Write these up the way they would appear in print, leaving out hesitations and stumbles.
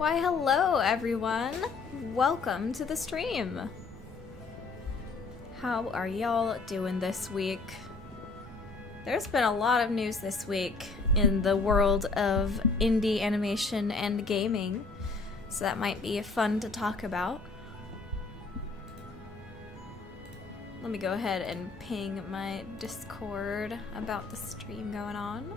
Why, hello everyone! Welcome to the stream! How are y'all doing this week? There's been a lot of news this week in the world of indie animation and gaming, so that might be fun to talk about. Let me go ahead and ping my Discord about the stream going on.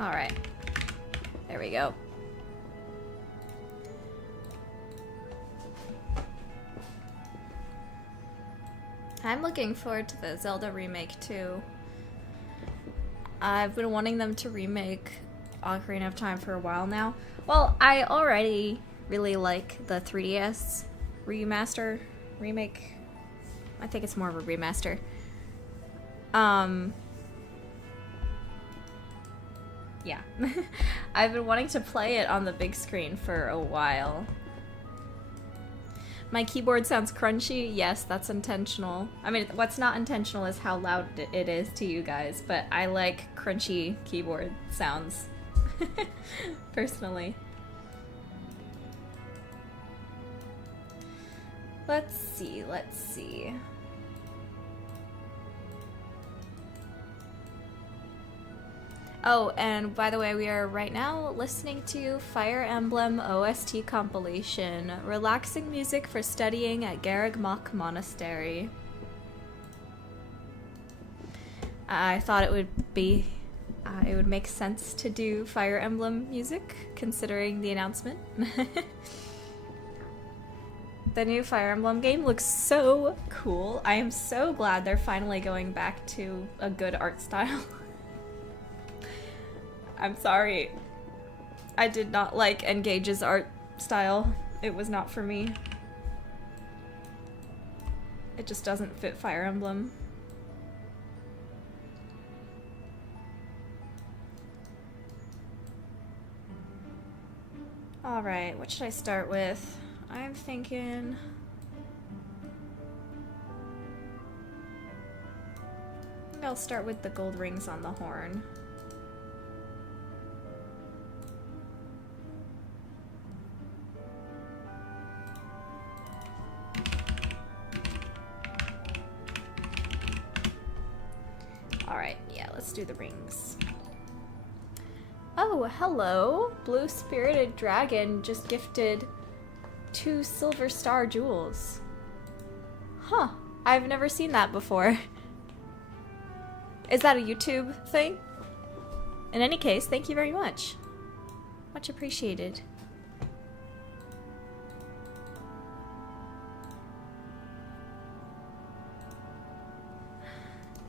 Alright. There we go. I'm looking forward to the Zelda remake too. I've been wanting them to remake Ocarina of Time for a while now. Well, I already really like the 3DS remake. I think it's more of a remaster. Yeah. I've been wanting to play it on the big screen for a while. My keyboard sounds crunchy. Yes, that's intentional. I mean, what's not intentional is how loud it is to you guys, but I like crunchy keyboard sounds, personally. Let's see. Oh, and by the way, we are right now listening to Fire Emblem OST compilation, relaxing music for studying at Garreg Mach Monastery. I thought it would make sense to do Fire Emblem music, considering the announcement. The new Fire Emblem game looks so cool. I am so glad they're finally going back to a good art style. I'm sorry. I did not like Engage's art style. It was not for me. It just doesn't fit Fire Emblem. Alright, what should I start with? I'm thinking... I think I'll start with the gold rings on the horn. Alright, yeah, let's do the rings. Oh, hello! Blue Spirited Dragon just gifted 2 silver star jewels. Huh, I've never seen that before. Is that a YouTube thing? In any case, thank you very much. Much appreciated.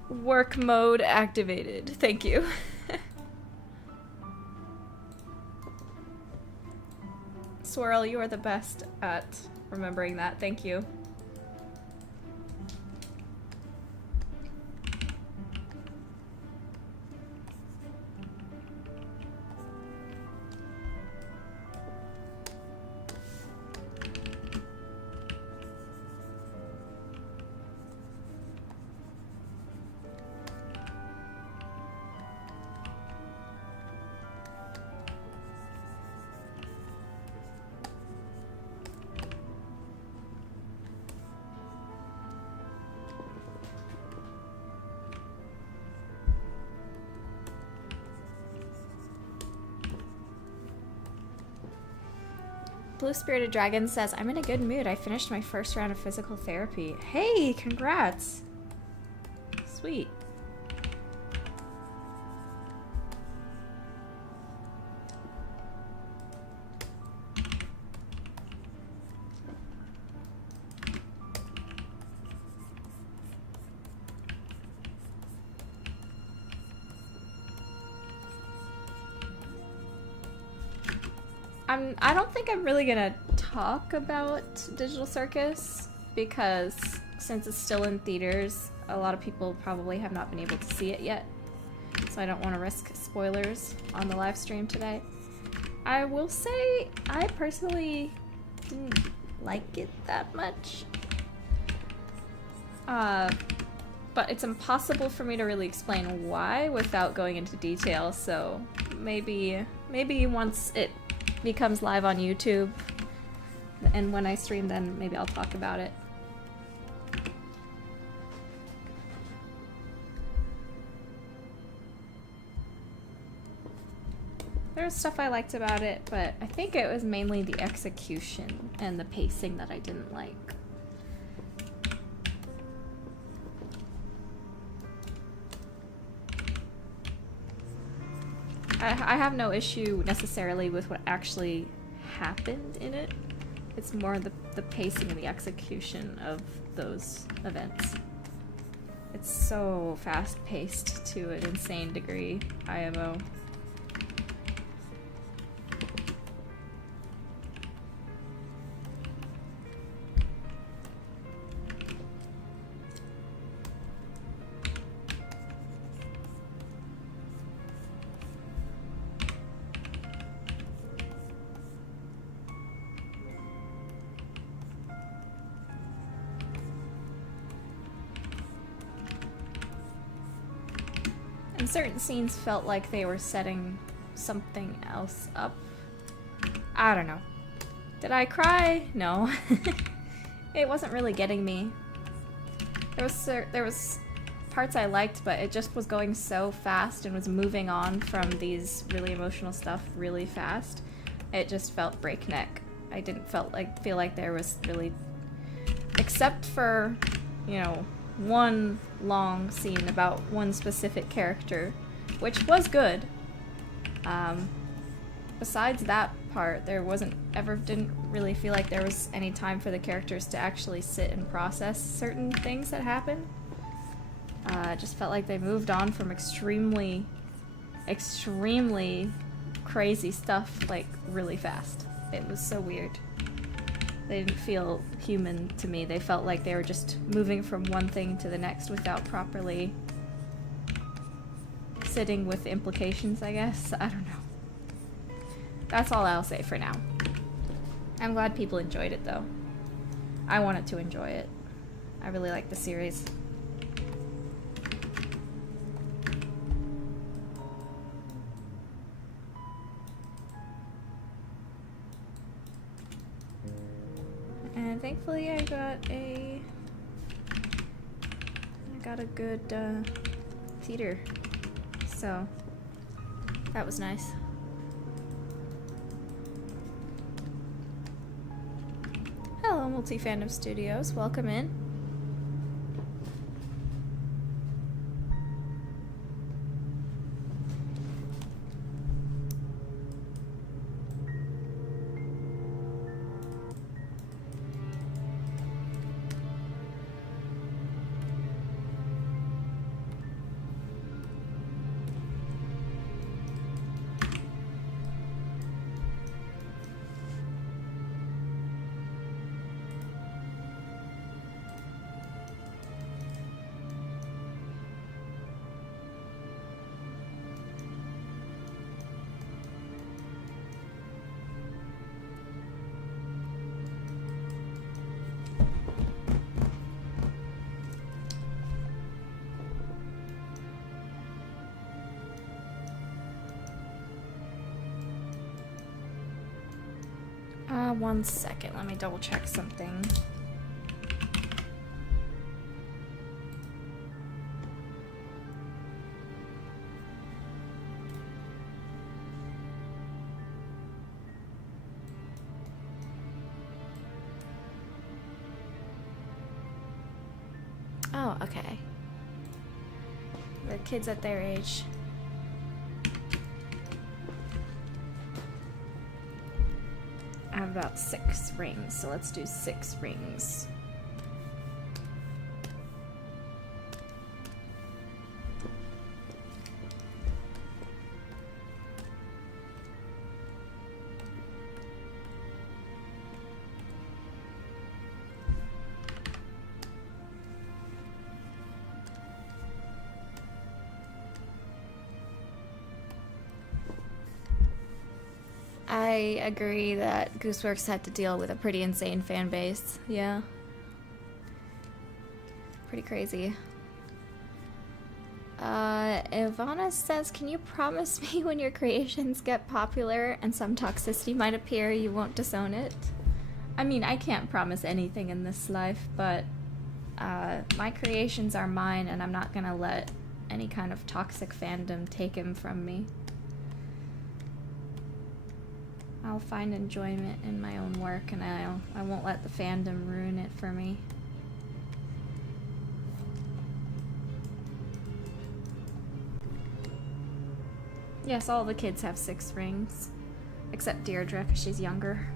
Work mode activated. Thank you. Swirl, you are the best at remembering that. Thank you. Blue Spirited Dragon says, I'm in a good mood. I finished my first round of physical therapy. Hey, congrats. Sweet. I don't think I'm really gonna talk about Digital Circus because since it's still in theaters, a lot of people probably have not been able to see it yet. So I don't want to risk spoilers on the live stream today. I will say I personally didn't like it that much. But it's impossible for me to really explain why without going into detail, so maybe once it becomes live on YouTube and when I stream, then maybe I'll talk about it. There was stuff I liked about it, but I think it was mainly the execution and the pacing that I didn't like. I have no issue necessarily with what actually happened in it. It's more the pacing and the execution of those events. It's so fast-paced to an insane degree, IMO. Certain scenes felt like they were setting something else up. I don't know. Did I cry? No. It wasn't really getting me. There was parts I liked, but it just was going so fast and was moving on from these really emotional stuff really fast. It just felt breakneck. I didn't feel like there was really, except for, you know, one long scene about one specific character, which was good. Besides that part, didn't really feel like there was any time for the characters to actually sit and process certain things that happened. It just felt like they moved on from extremely crazy stuff, like, really fast. It was so weird. They didn't feel human to me. They felt like they were just moving from one thing to the next without properly sitting with the implications, I guess. I don't know. That's all I'll say for now. I'm glad people enjoyed it, though. I wanted to enjoy it. I really like the series. And thankfully I got a good theater, so that was nice. Hello, Multi-Fandom Studios, welcome in. One second, let me double check something. Oh, okay. The kids at their age. I have about 6 rings, so let's do 6 rings. I agree that Gooseworks had to deal with a pretty insane fan base. Yeah. Pretty crazy. Ivana says, can you promise me when your creations get popular and some toxicity might appear, you won't disown it? I mean, I can't promise anything in this life, but my creations are mine, and I'm not gonna let any kind of toxic fandom take him from me. I'll find enjoyment in my own work, and I won't let the fandom ruin it for me. Yes, all the kids have 6 rings, except Deirdre, because she's younger.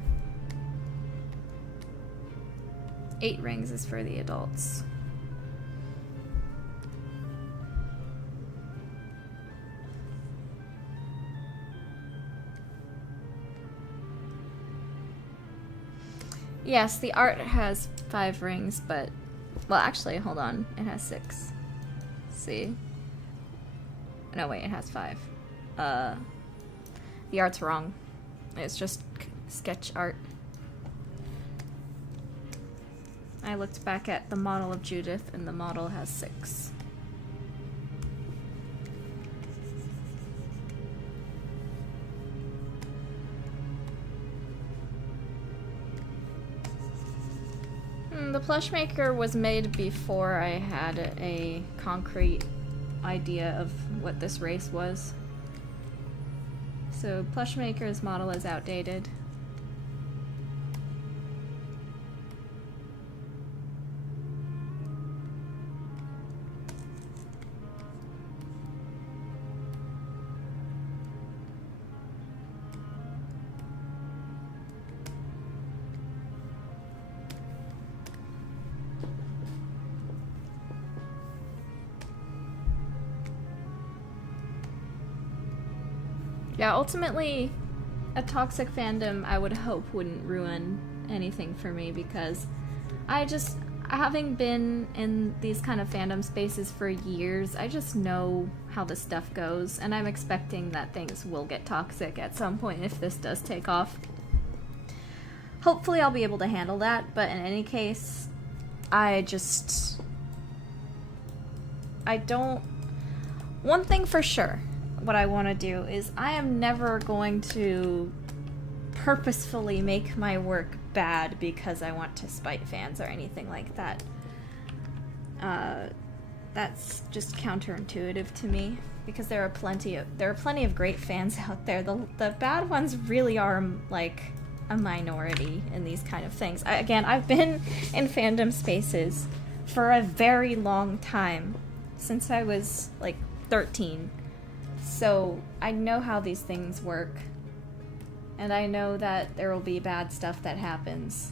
8 rings is for the adults. Yes, the art has 5 rings, but... Well, actually, hold on. It has 6. See? No, wait, it has 5. The art's wrong. It's just sketch art. I looked back at the model of Judith, and the model has 6. The plush maker was made before I had a concrete idea of what this race was. So plush maker's model is outdated. Yeah, ultimately, a toxic fandom I would hope wouldn't ruin anything for me, because having been in these kind of fandom spaces for years, I just know how this stuff goes, and I'm expecting that things will get toxic at some point if this does take off. Hopefully I'll be able to handle that, but in any case, one thing for sure, what I want to do is I am never going to purposefully make my work bad because I want to spite fans or anything like that. That's just counterintuitive to me, because there are plenty of great fans out there. The bad ones really are like a minority in these kind of things. Again, I've been in fandom spaces for a very long time, since I was like 13. So I know how these things work, and I know that there will be bad stuff that happens.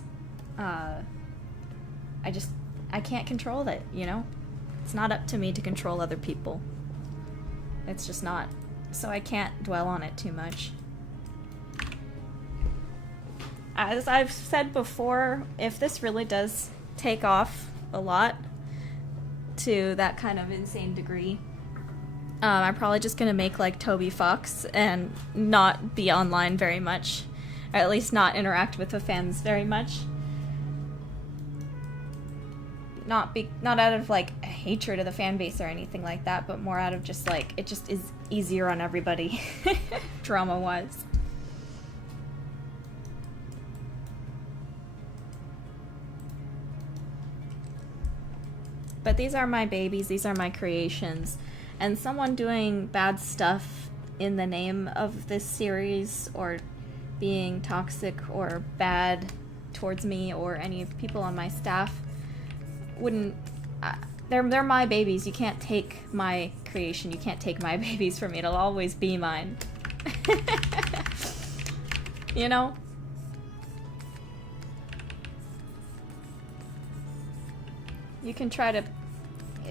I can't control it, you know? It's not up to me to control other people. It's just not. So I can't dwell on it too much. As I've said before, if this really does take off a lot to that kind of insane degree, I'm probably just gonna make like Toby Fox and not be online very much, or at least not interact with the fans very much. Not out of like hatred of the fan base or anything like that, but more out of just like it just is easier on everybody, drama-wise. But these are my babies, these are my creations. And someone doing bad stuff in the name of this series, or being toxic or bad towards me or any people on my staff, wouldn't... they're my babies. You can't take my creation. You can't take my babies from me. It'll always be mine. You know? You can try to...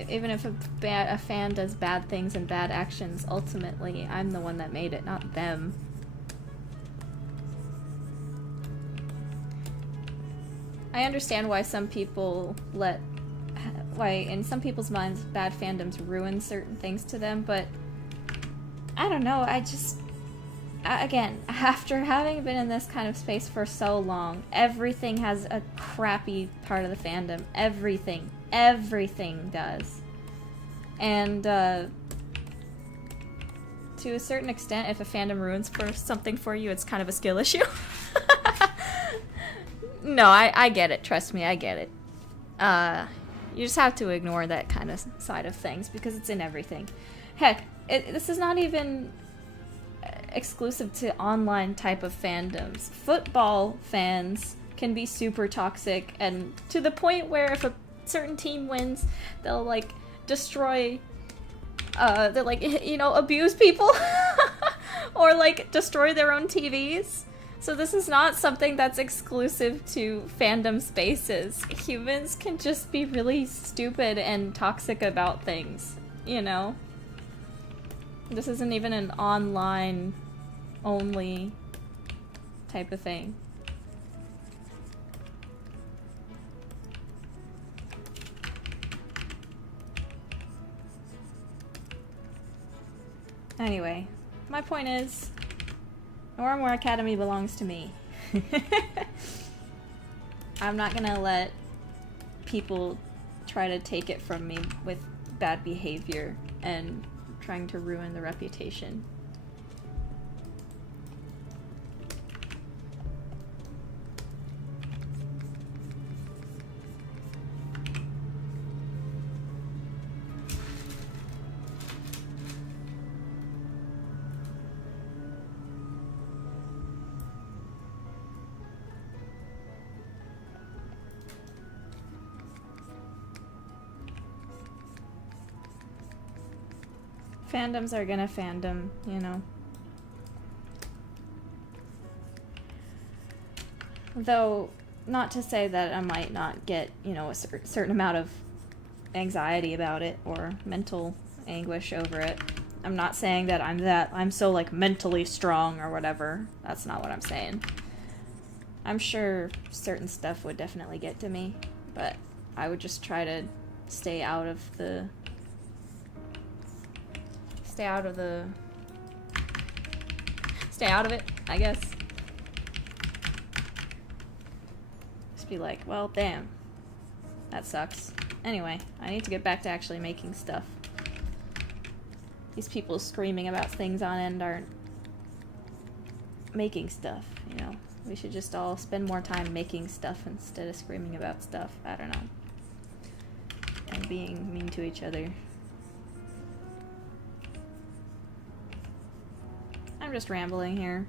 Even if a fan does bad things and bad actions, ultimately, I'm the one that made it, not them. I understand why some people why in some people's minds bad fandoms ruin certain things to them, but I don't know, again, after having been in this kind of space for so long, everything has a crappy part of the fandom. Everything. Everything does. And, to a certain extent, if a fandom ruins for something for you, it's kind of a skill issue. No, I get it. Trust me, I get it. You just have to ignore that kind of side of things because it's in everything. Heck, this is not even exclusive to online type of fandoms. Football fans can be super toxic, and to the point where if a certain team wins, they'll like destroy, they'll like, you know, abuse people or like destroy their own TVs. So this is not something that's exclusive to fandom spaces. Humans can just be really stupid and toxic about things, you know? This isn't even an online only type of thing. Anyway, my point is, Noramore Academy belongs to me. I'm not gonna let people try to take it from me with bad behavior and trying to ruin the reputation. Fandoms are gonna fandom, you know. Though, not to say that I might not get, you know, a certain amount of anxiety about it or mental anguish over it. I'm not saying that I'm so, like, mentally strong or whatever. That's not what I'm saying. I'm sure certain stuff would definitely get to me, but I would just try to stay out of it, I guess. Just be like, well, damn. That sucks. Anyway, I need to get back to actually making stuff. These people screaming about things on end aren't making stuff, you know? We should just all spend more time making stuff instead of screaming about stuff. I don't know. And being mean to each other. I'm just rambling here.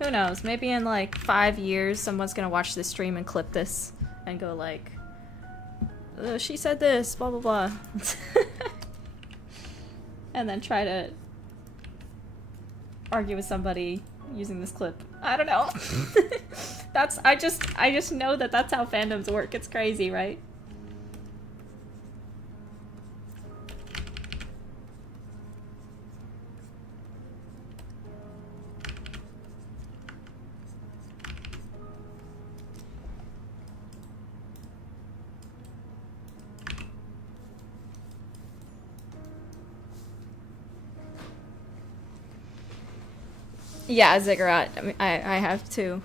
Who knows? Maybe in like 5 years, someone's gonna watch this stream and clip this and go like, she said this, blah blah blah. And then try to argue with somebody using this clip. I don't know. I just know that that's how fandoms work. It's crazy, right? Yeah, Ziggurat. I mean, I have too.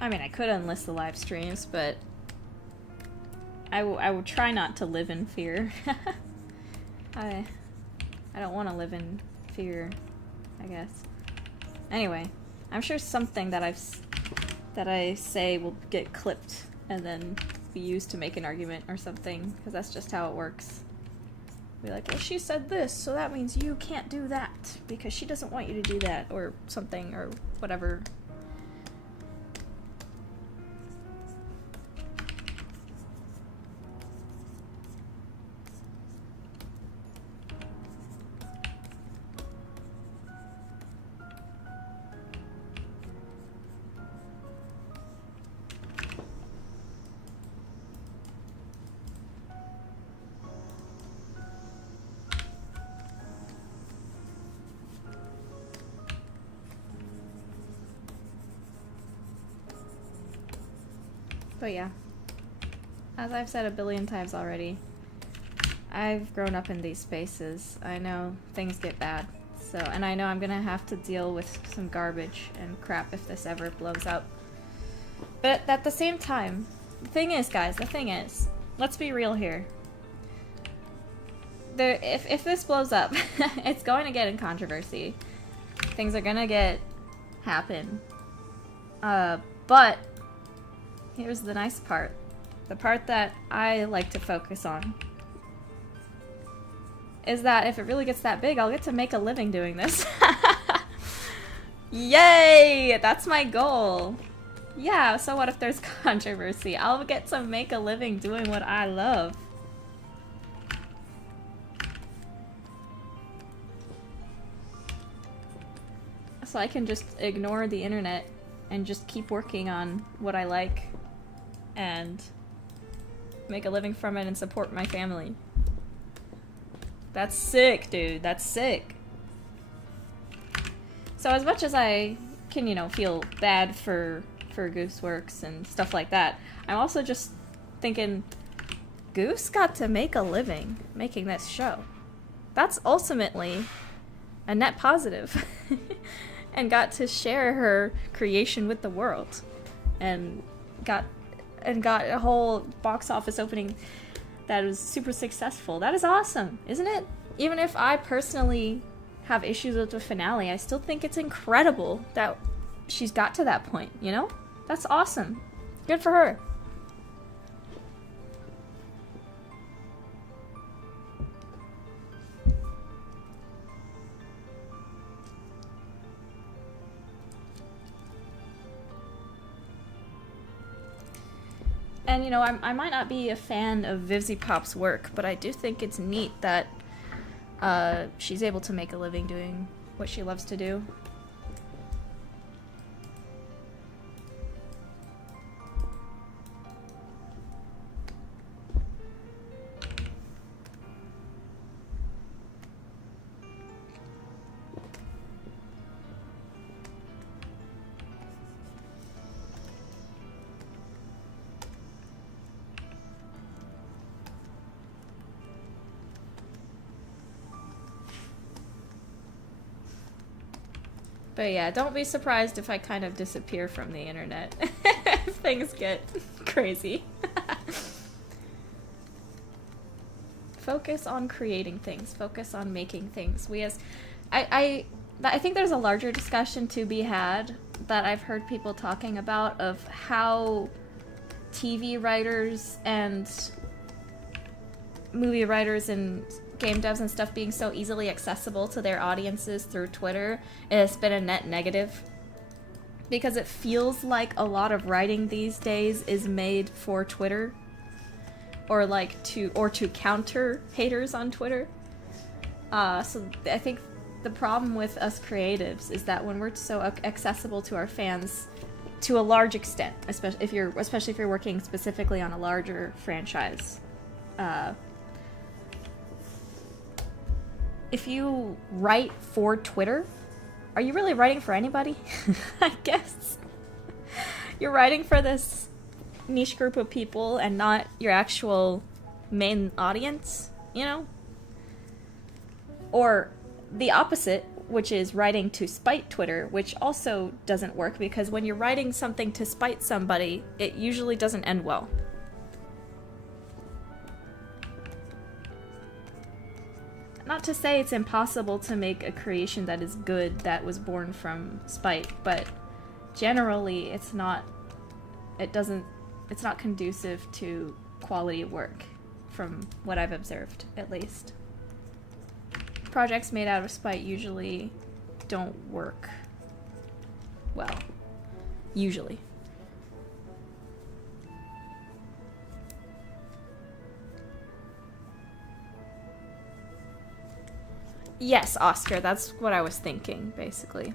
I mean, I could unlist the live streams, but I will try not to live in fear. I don't want to live in fear, I guess. Anyway, I'm sure something that I say will get clipped and then be used to make an argument or something, because that's just how it works. Be like, well, she said this, so that means you can't do that, because she doesn't want you to do that, or something, or whatever. But yeah, as I've said a billion times already, I've grown up in these spaces. I know things get bad. So, and I know I'm gonna have to deal with some garbage and crap if this ever blows up. But at the same time, the thing is, guys, let's be real here. If this blows up, it's going to get in controversy. Things are gonna happen. But here's the nice part. The part that I like to focus on is that if it really gets that big, I'll get to make a living doing this. Yay! That's my goal. Yeah, so what if there's controversy? I'll get to make a living doing what I love. So I can just ignore the internet and just keep working on what I like and make a living from it and support my family. That's sick, dude. That's sick. So as much as I can, you know, feel bad for Gooseworks and stuff like that, I'm also just thinking, Goose got to make a living making this show. That's ultimately a net positive. And got to share her creation with the world. And got a whole box office opening that was super successful. That is awesome, isn't it? Even if I personally have issues with the finale, I still think it's incredible that she's got to that point, you know? That's awesome. Good for her. And, you know, I might not be a fan of Vivzy Pop's work, but I do think it's neat that she's able to make a living doing what she loves to do. But yeah, don't be surprised if I kind of disappear from the internet. Things get crazy. Focus on creating things. Focus on making things. I think there's a larger discussion to be had that I've heard people talking about of how TV writers and movie writers and game devs and stuff being so easily accessible to their audiences through Twitter, it's been a net negative. Because it feels like a lot of writing these days is made for Twitter. Or to counter haters on Twitter. So I think the problem with us creatives is that when we're so accessible to our fans to a large extent, especially if you're working specifically on a larger franchise, if you write for Twitter, are you really writing for anybody? I guess. You're writing for this niche group of people and not your actual main audience, you know? Or the opposite, which is writing to spite Twitter, which also doesn't work because when you're writing something to spite somebody, it usually doesn't end well. Not to say it's impossible to make a creation that is good that was born from spite, but generally it's not conducive to quality work, from what I've observed, at least. Projects made out of spite usually don't work well. Usually. Yes, Oscar, that's what I was thinking, basically.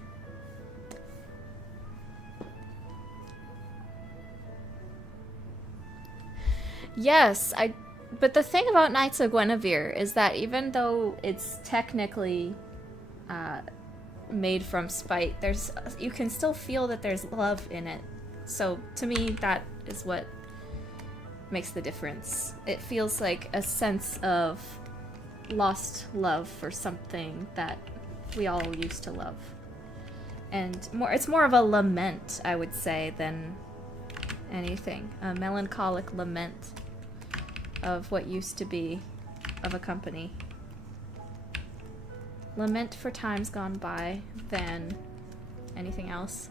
Yes, but the thing about Knights of Guinevere is that even though it's technically made from spite, you can still feel that there's love in it. So to me, that is what makes the difference. It feels like a sense of lost love for something that we all used to love. And it's more of a lament, I would say, than anything. A melancholic lament of what used to be of a company. Lament for times gone by than anything else.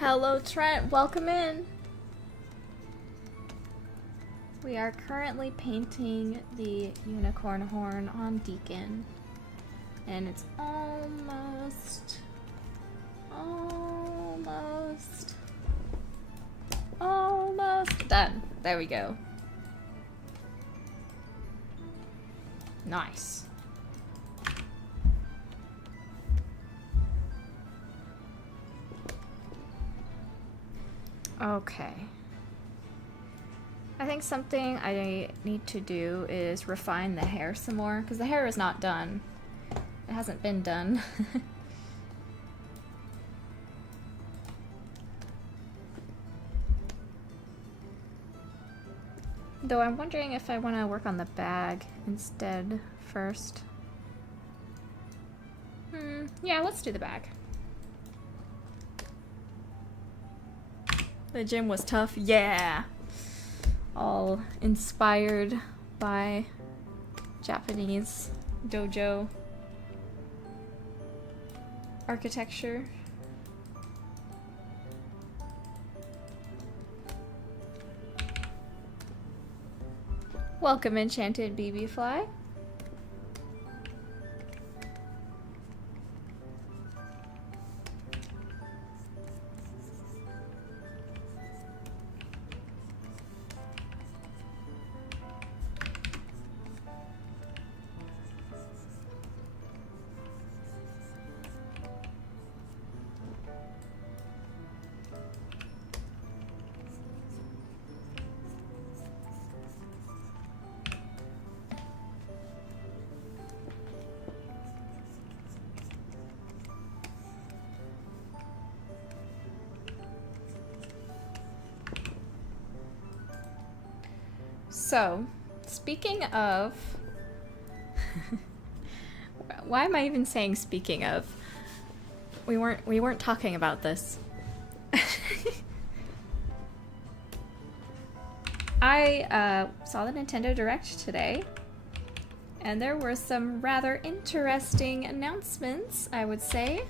Hello Trent, welcome in. We are currently painting the unicorn horn on Deacon, and it's almost done. There we go. Nice. Okay. I think something I need to do is refine the hair some more, because the hair is not done. It hasn't been done. Though I'm wondering if I want to work on the bag instead first. Yeah, let's do the bag. The gym was tough, yeah. All inspired by Japanese dojo architecture. Welcome, Enchanted BB Fly. So, speaking of... Why am I even saying speaking of? We weren't talking about this. I saw the Nintendo Direct today, And there were some rather interesting announcements, I would say.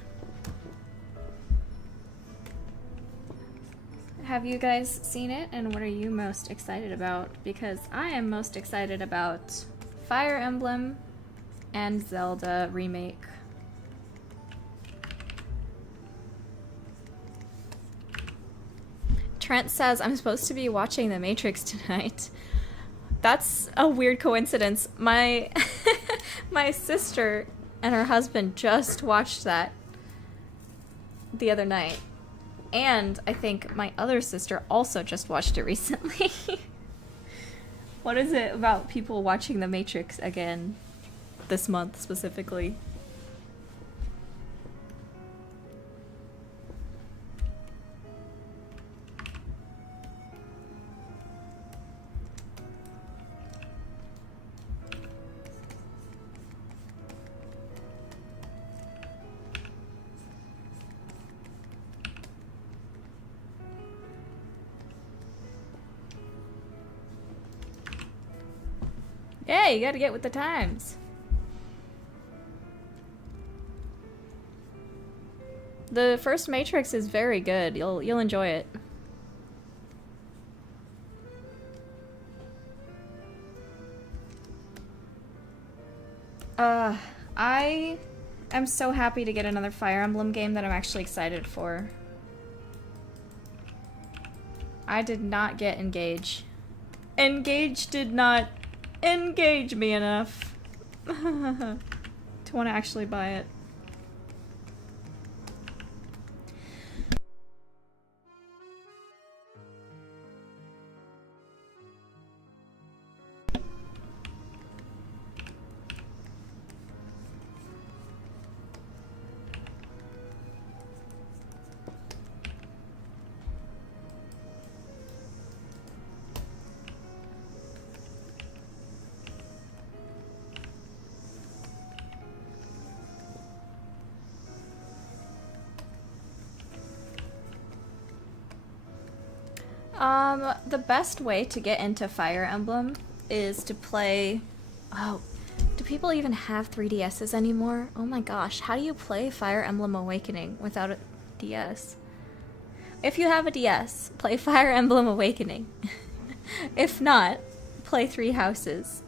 Have you guys seen it, and what are you most excited about? Because I am most excited about Fire Emblem and Zelda Remake. Trent says, I'm supposed to be watching The Matrix tonight. That's a weird coincidence. My my sister and her husband just watched that the other night. And I think my other sister also just watched it recently. What is it about people watching The Matrix again this month specifically? Yeah, you gotta get with the times. The first Matrix is very good. You'll enjoy it. I am so happy to get another Fire Emblem game that I'm actually excited for. I did not get Engage. Engage did not engage me enough to want to actually buy it. The best way to get into Fire Emblem is to play... Oh, do people even have 3DSs anymore? Oh my gosh, how do you play Fire Emblem Awakening without a DS? If you have a DS, play Fire Emblem Awakening. If not, play Three Houses.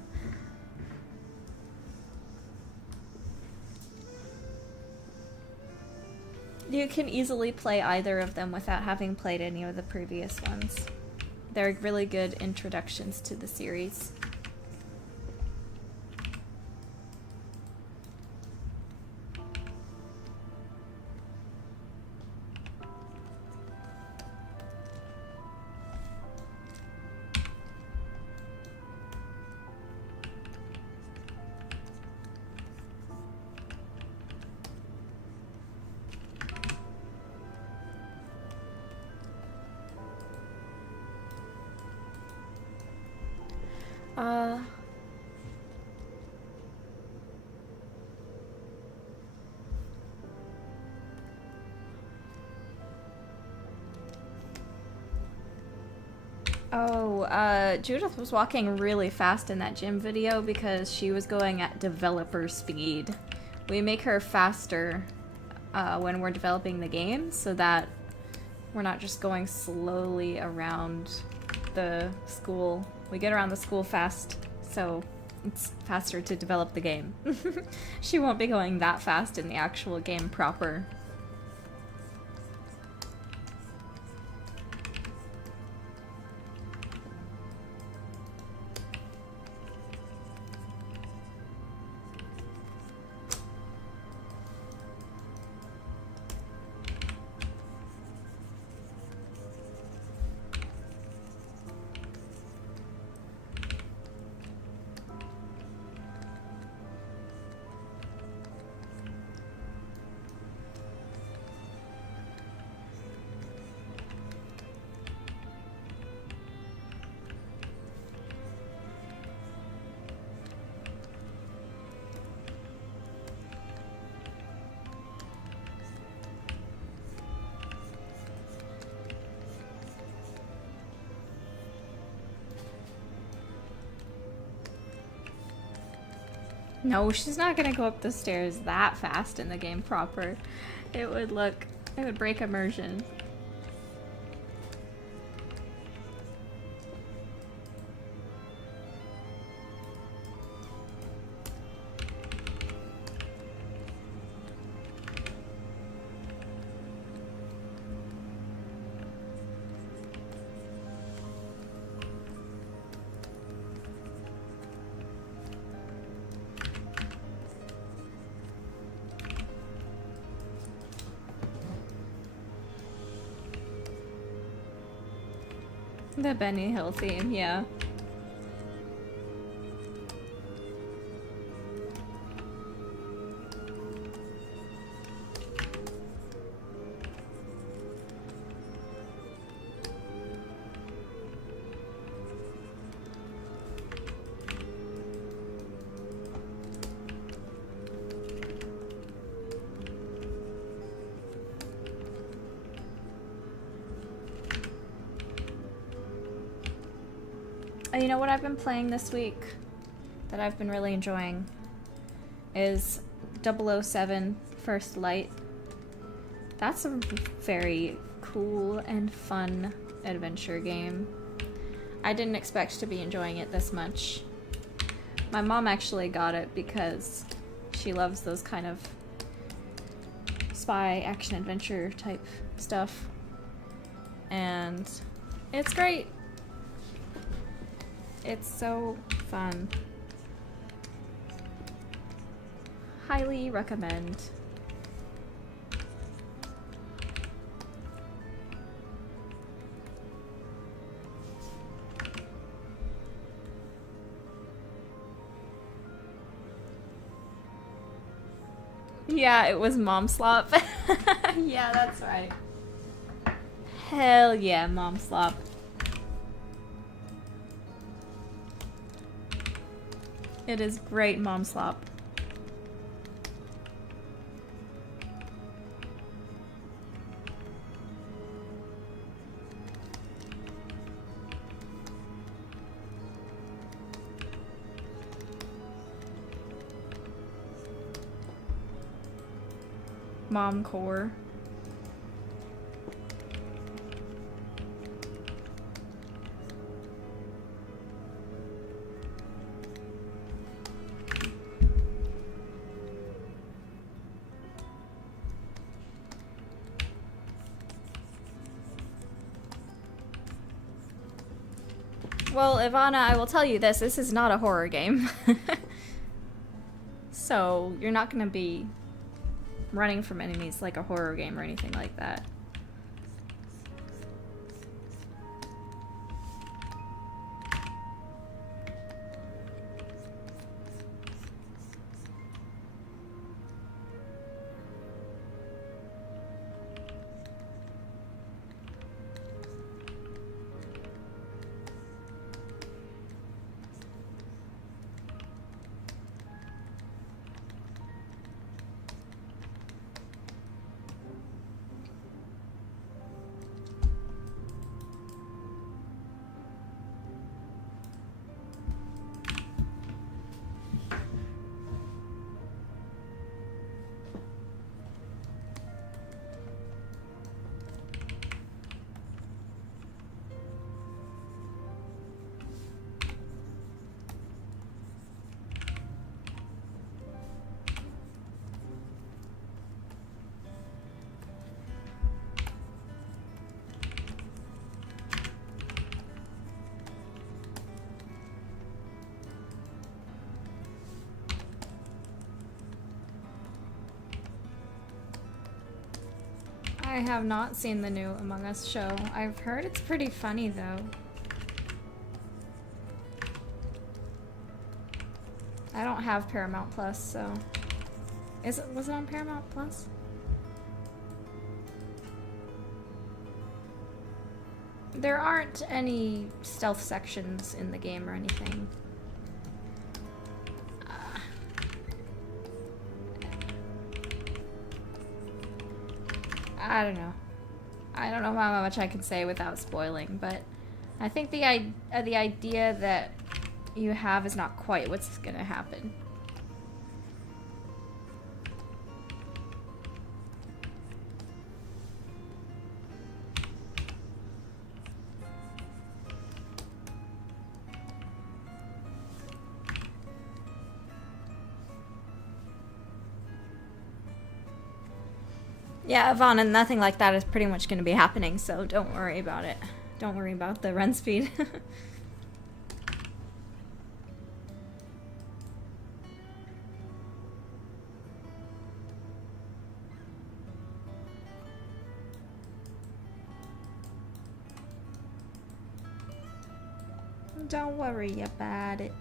You can easily play either of them without having played any of the previous ones. They're really good introductions to the series. Judith was walking really fast in that gym video because she was going at developer speed. We make her faster when we're developing the game so that we're not just going slowly around the school. We get around the school fast, so it's faster to develop the game. She won't be going that fast in the actual game proper. No, she's not gonna go up the stairs that fast in the game proper. It would break immersion. The Benny Hill theme, yeah. You know what I've been playing this week that I've been really enjoying is 007 First Light. That's a very cool and fun adventure game. I didn't expect to be enjoying it this much. My mom actually got it because she loves those kind of spy action adventure type stuff. And it's great. It's so fun. Highly recommend. Yeah, it was Mom Slop. Yeah, that's right. Hell yeah, Mom Slop. It is great Mom Slop. Mom core. Well, Ivana, I will tell you this is not a horror game. So, you're not gonna be running from enemies like a horror game or anything like that. I have not seen the new Among Us show. I've heard it's pretty funny though. I don't have Paramount Plus, so was it on Paramount Plus? There aren't any stealth sections in the game or anything. I don't know. I don't know how much I can say without spoiling, but I think the idea that you have is not quite what's gonna happen. Yeah, Ivana, nothing like that is pretty much going to be happening, so don't worry about it. Don't worry about the run speed. Don't worry about it.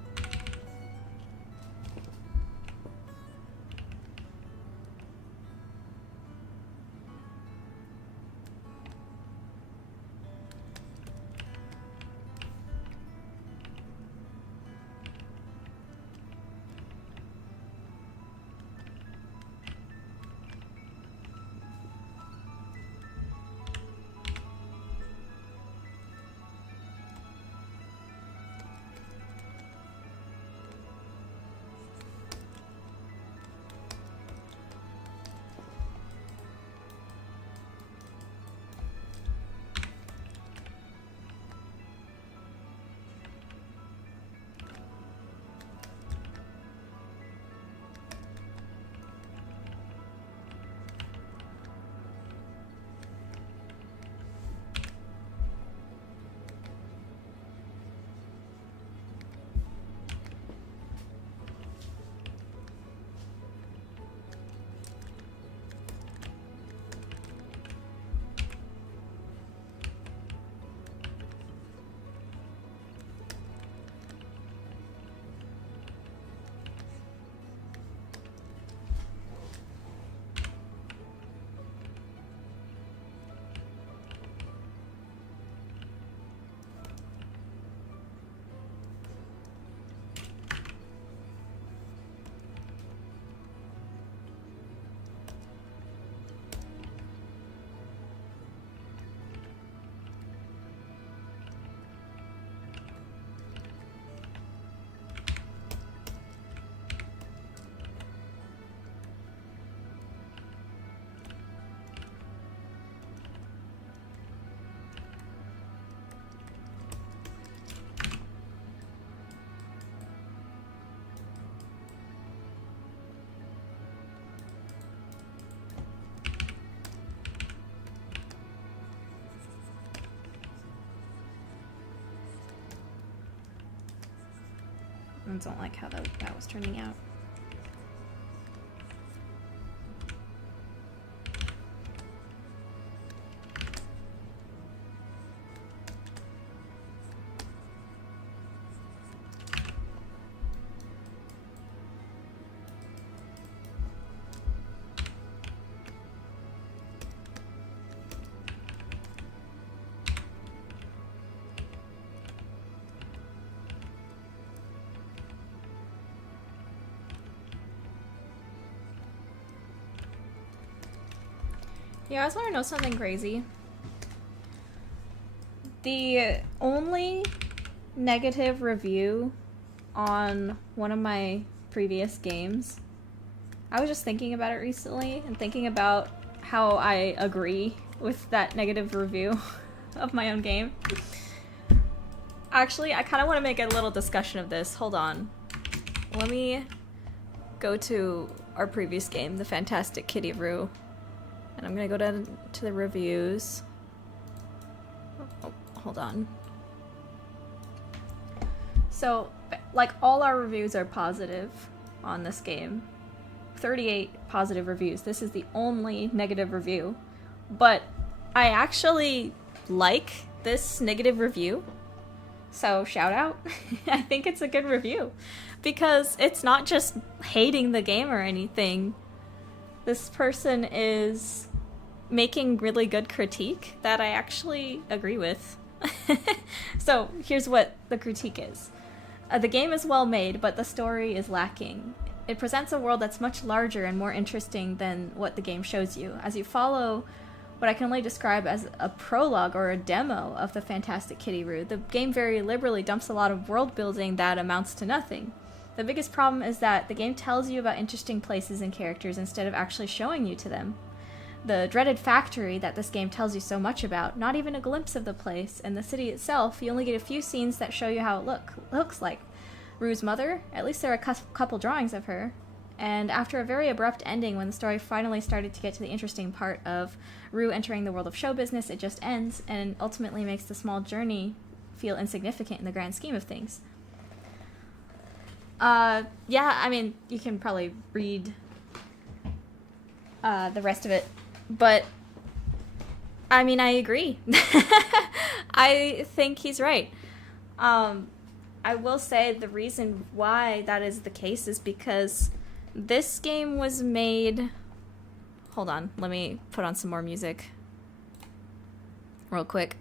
I don't like how that was turning out. You guys want to know something crazy? The only negative review on one of my previous games, I was just thinking about it recently and thinking about how I agree with that negative review of my own game. Actually, I kind of want to make a little discussion of this. Hold on. Let me go to our previous game, The Fantastic Kitty Roo. And I'm gonna go down to the reviews. Oh, hold on. So, like, all our reviews are positive on this game. 38 positive reviews. This is the only negative review. But I actually like this negative review. So, shout out. I think it's a good review. Because it's not just hating the game or anything. This person is making really good critique that I actually agree with. So here's what the critique is. The game is well made, but the story is lacking. It presents a world that's much larger and more interesting than what the game shows you. As you follow what I can only describe as a prologue or a demo of the Fantastic Kitty Roo, the game very liberally dumps a lot of world building that amounts to nothing. The biggest problem is that the game tells you about interesting places and characters instead of actually showing you to them. The dreaded factory that this game tells you so much about, not even a glimpse of the place, and the city itself, you only get a few scenes that show you how it looks like. Roo's mother, at least there are a couple drawings of her. And after a very abrupt ending, when the story finally started to get to the interesting part of Rue entering the world of show business, it just ends and ultimately makes the small journey feel insignificant in the grand scheme of things. Yeah, I mean, you can probably read the rest of it, but I mean, I agree. I think he's right. I will say the reason why that is the case is because this game was made... Hold on, let me put on some more music real quick.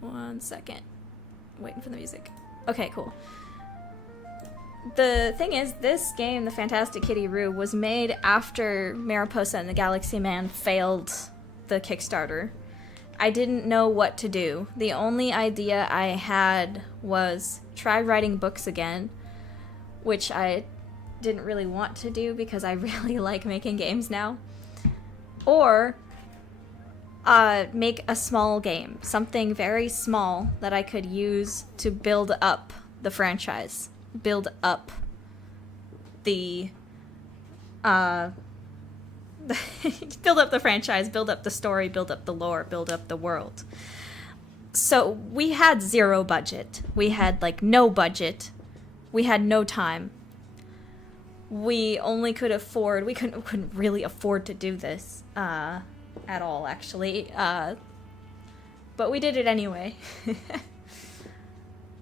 1 second. Waiting for the music. Okay, cool. The thing is, this game, The Fantastic Kitty Roo, was made after Mariposa and the Galaxy Man failed the Kickstarter. I didn't know what to do. The only idea I had was try writing books again, which I didn't really want to do because I really like making games now. Or make a small game, something very small that I could use to build up the franchise, build up the build up the franchise, build up the story, build up the lore, build up the world. So we had zero budget. We had like no budget. We had no time. We only could afford, we couldn't really afford to do this at all, actually. But we did it anyway.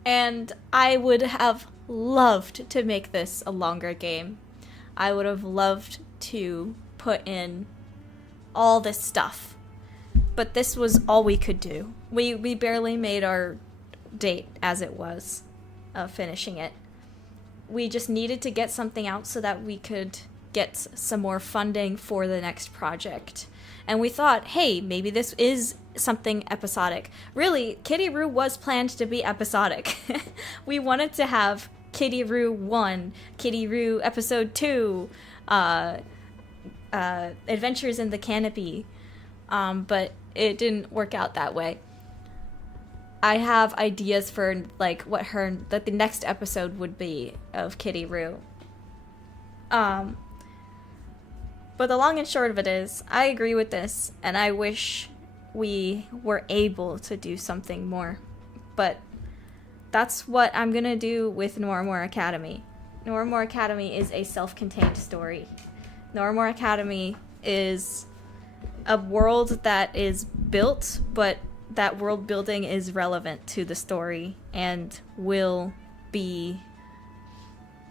And I would have loved to make this a longer game. I would have loved to put in all this stuff. But this was all we could do. We barely made our date as it was of finishing it. We just needed to get something out so that we could get some more funding for the next project. And we thought, hey, maybe this is something episodic. Really, Kitty Roo was planned to be episodic. We wanted to have Kitty Roo 1, Kitty Roo Episode 2, Adventures in the Canopy, but it didn't work out that way. I have ideas for like what the next episode would be of Kitty Roo. But the long and short of it is, I agree with this, and I wish we were able to do something more. But that's what I'm gonna do with Noirmore Academy. Noirmore Academy is a self-contained story. Noirmore Academy is a world that is built, but that world building is relevant to the story and will be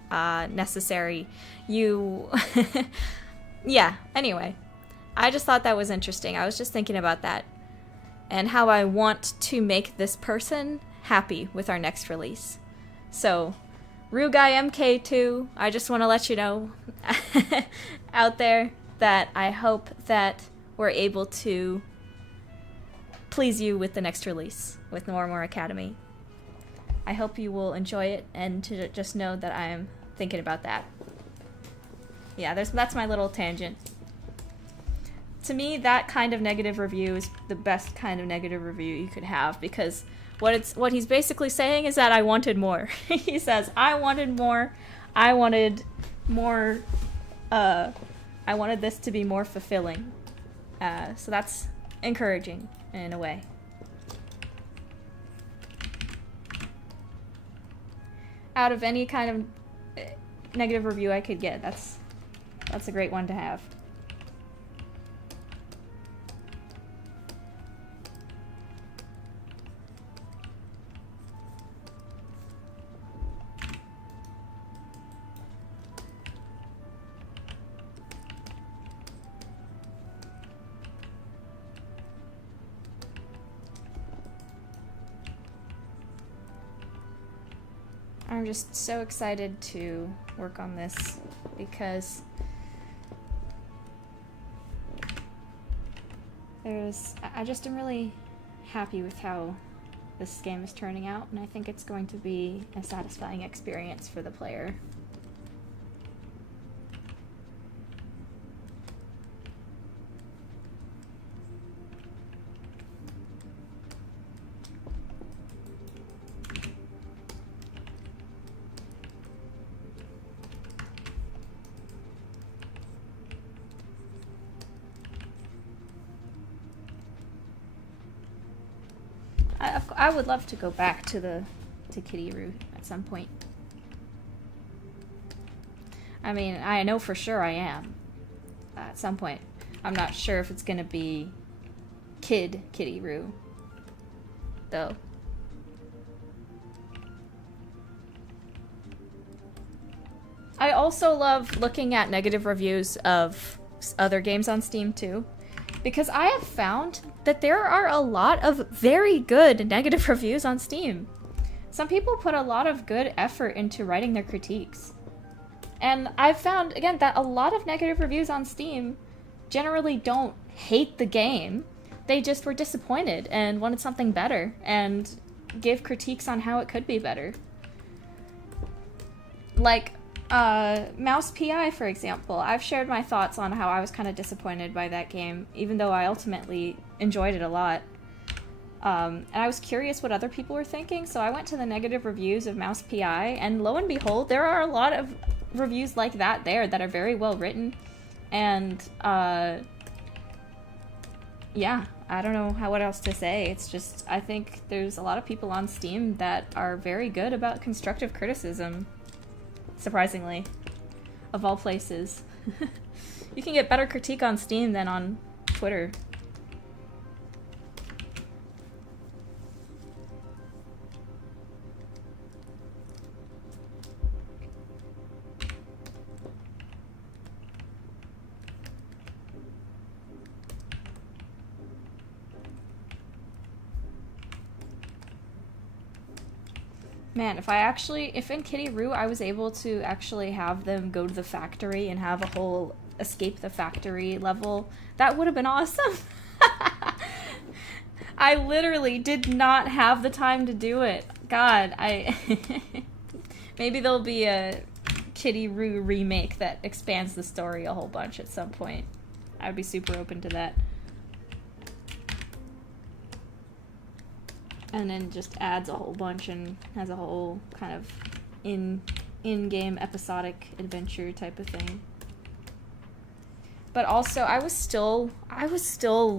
necessary. Yeah, anyway. I just thought that was interesting. I was just thinking about that and how I want to make this person happy with our next release. So, Rugai MK2, I just want to let you know out there that I hope that we're able to please you with the next release with Noirmore Academy. I hope you will enjoy it and to just know that I'm thinking about that. Yeah, that's my little tangent. To me, that kind of negative review is the best kind of negative review you could have, because what he's basically saying is that I wanted more. He says, I wanted more. I wanted more. I wanted this to be more fulfilling. So that's encouraging in a way. Out of any kind of negative review I could get, that's a great one to have. I'm just so excited to work on this because I just am really happy with how this game is turning out, and I think it's going to be a satisfying experience for the player. I would love to go back to Kitty Roo at some point. I mean, I know for sure I am at some point. I'm not sure if it's gonna be Kitty Roo, though. I also love looking at negative reviews of other games on Steam too, because I have found that there are a lot of very good negative reviews on Steam. Some people put a lot of good effort into writing their critiques. And I've found, again, that a lot of negative reviews on Steam generally don't hate the game. They just were disappointed and wanted something better and gave critiques on how it could be better. Like, Mouse PI, for example. I've shared my thoughts on how I was kind of disappointed by that game, even though I ultimately enjoyed it a lot. And I was curious what other people were thinking, so I went to the negative reviews of Mouse PI, and lo and behold, there are a lot of reviews like that there that are very well written. And, yeah, I don't know what else to say. It's just, I think there's a lot of people on Steam that are very good about constructive criticism. Surprisingly. Of all places. You can get better critique on Steam than on Twitter. Man, if in Kitty Roo I was able to actually have them go to the factory and have a whole escape the factory level, that would have been awesome. I literally did not have the time to do it. God, maybe there'll be a Kitty Roo remake that expands the story a whole bunch at some point. I would be super open to that. And then just adds a whole bunch and has a whole kind of in-game episodic adventure type of thing. But also, I was still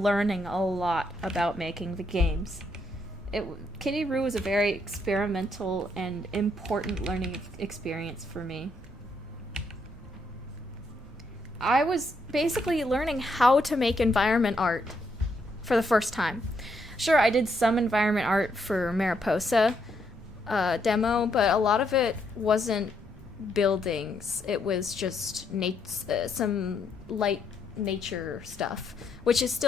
learning a lot about making the games. Kitty Roo was a very experimental and important learning experience for me. I was basically learning how to make environment art for the first time. Sure, I did some environment art for Mariposa demo, but a lot of it wasn't buildings. It was just some light nature stuff, which is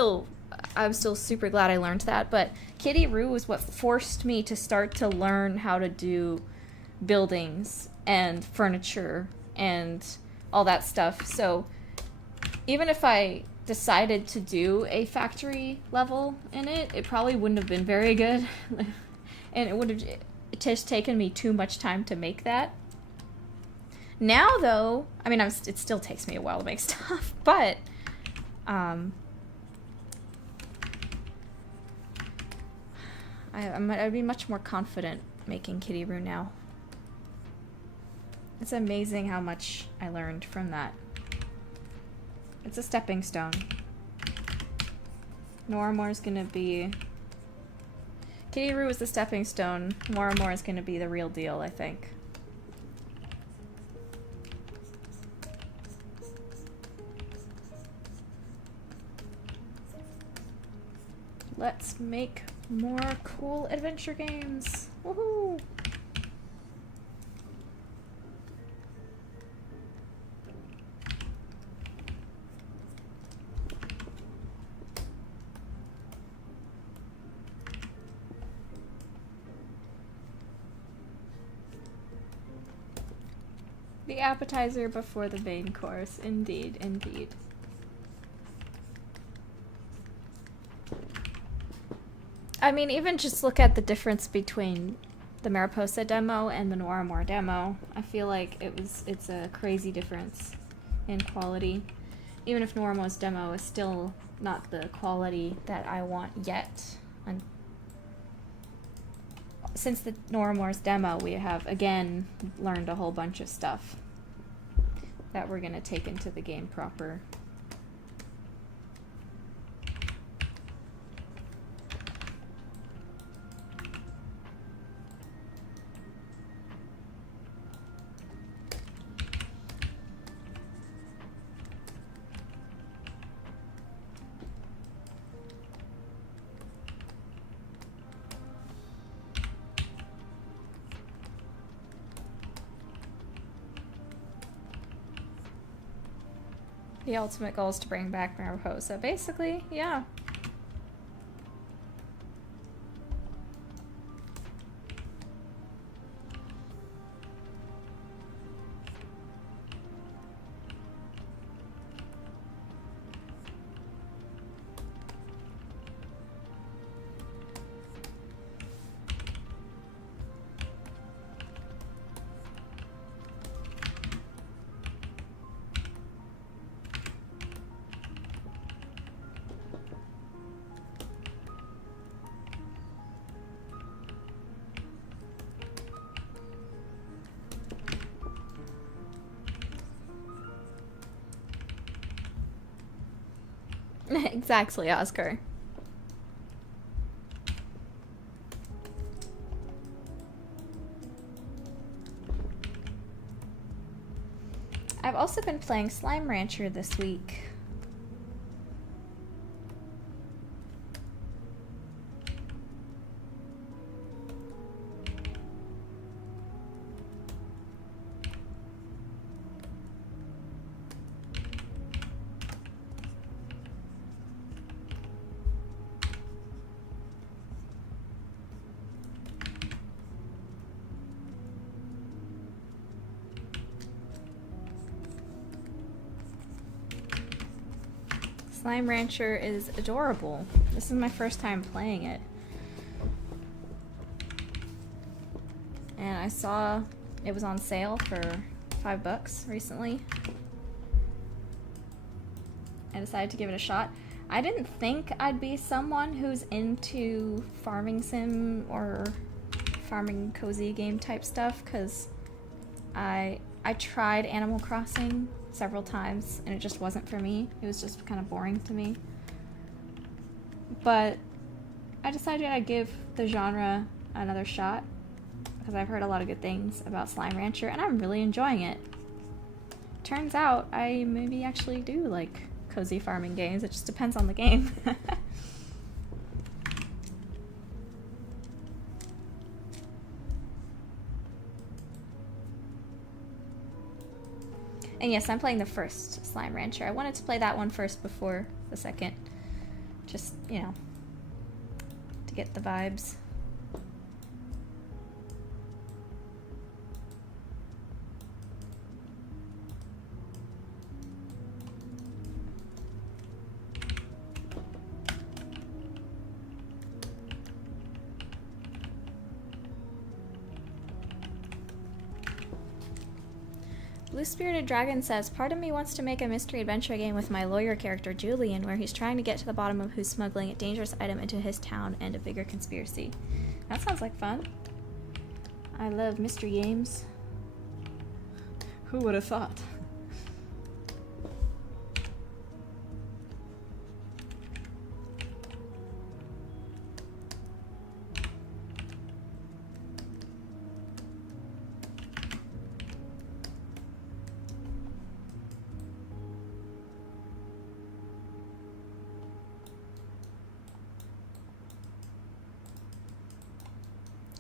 I'm still super glad I learned that, but Kitty Roo was what forced me to start to learn how to do buildings and furniture and all that stuff. So even if I decided to do a factory level in it, it probably wouldn't have been very good. And it would have just taken me too much time to make that. Now, though, I mean, it still takes me a while to make stuff, but I'd be much more confident making Kitty Roo now. It's amazing how much I learned from that. It's a stepping stone. Noramore's gonna be... Kitty Roo is the stepping stone. Noramore is gonna be the real deal, I think. Let's make more cool adventure games. Woohoo! The appetizer before the main course. Indeed, indeed. I mean, even just look at the difference between the Mariposa demo and the Noramore demo. I feel like it's a crazy difference in quality. Even if Noramore's demo is still not the quality that I want yet. And since the Noramore's demo, we have, again, learned a whole bunch of stuff that we're going to take into the game proper. The ultimate goal is to bring back Mariposa. Basically, yeah. Exactly, Oscar. I've also been playing Slime Rancher this week. Slime Rancher is adorable. This is my first time playing it. And I saw it was on sale for $5 recently. I decided to give it a shot. I didn't think I'd be someone who's into farming sim or farming cozy game type stuff, because I tried Animal Crossing several times and it just wasn't for me. It was just kind of boring to me. But I decided I'd give the genre another shot because I've heard a lot of good things about Slime Rancher and I'm really enjoying it. Turns out I maybe actually do like cozy farming games. It just depends on the game. And yes, I'm playing the first Slime Rancher. I wanted to play that one first before the second. Just, you know, to get the vibes. Blue-Spirited Dragon says, part of me wants to make a mystery adventure game with my lawyer character, Julian, where he's trying to get to the bottom of who's smuggling a dangerous item into his town and a bigger conspiracy. That sounds like fun. I love mystery games. Who would have thought?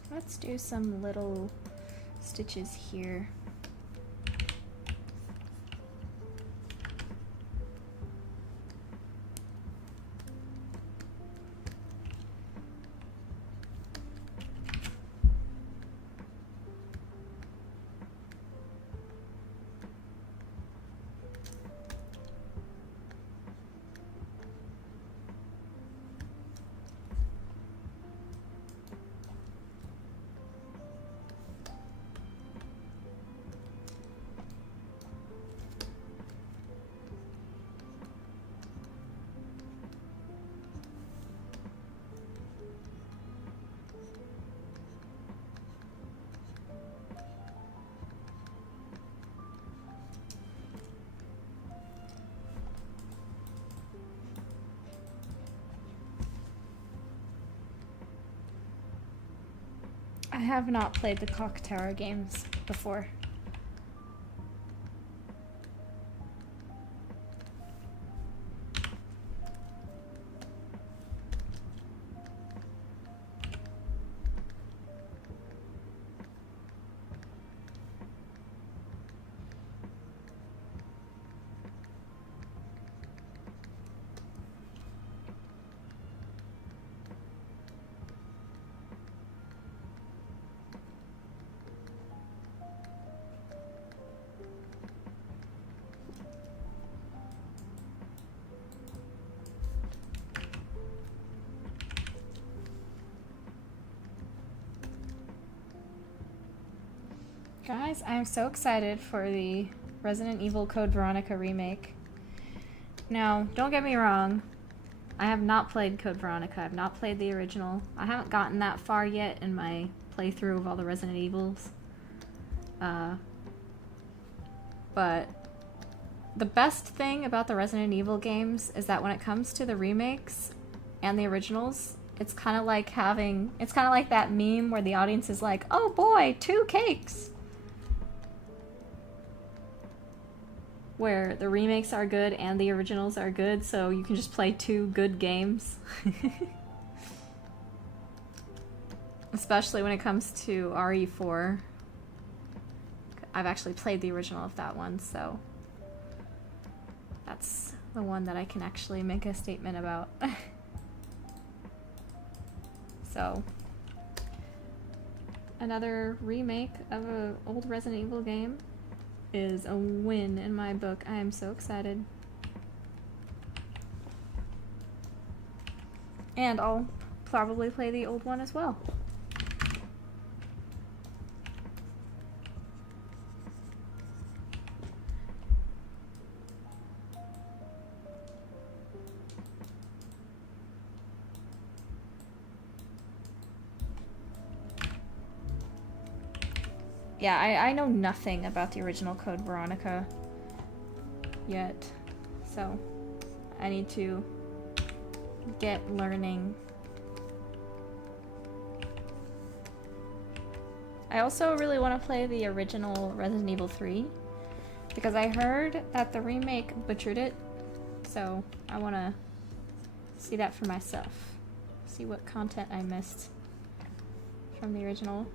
Let's do some little stitches here. I have not played the Clock Tower games before. Guys, I'm so excited for the Resident Evil Code Veronica remake. Now, don't get me wrong, I have not played Code Veronica. I've not played the original. I haven't gotten that far yet in my playthrough of all the Resident Evils. But the best thing about the Resident Evil games is that when it comes to the remakes and the originals, it's kind of like that meme where the audience is like, oh boy, 2 cakes! Where the remakes are good and the originals are good, so you can just play 2 good games. Especially when it comes to RE4. I've actually played the original of that one, so that's the one that I can actually make a statement about. So, another remake of an old Resident Evil game is a win in my book. I am so excited. And I'll probably play the old one as well. Yeah, I know nothing about the original Code Veronica yet, so I need to get learning. I also really want to play the original Resident Evil 3 because I heard that the remake butchered it, so I want to see that for myself. See what content I missed from the original.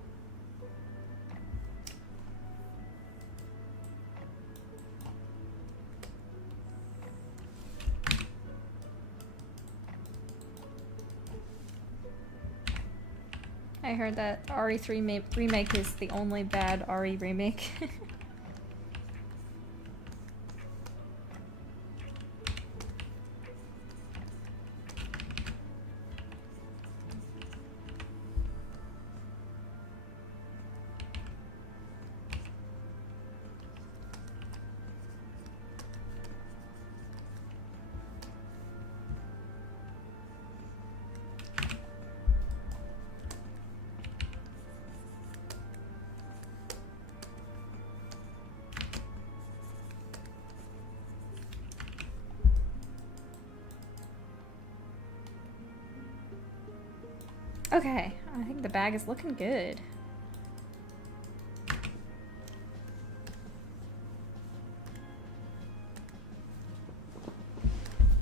I heard that RE3 remake is the only bad RE remake. Okay, I think the bag is looking good.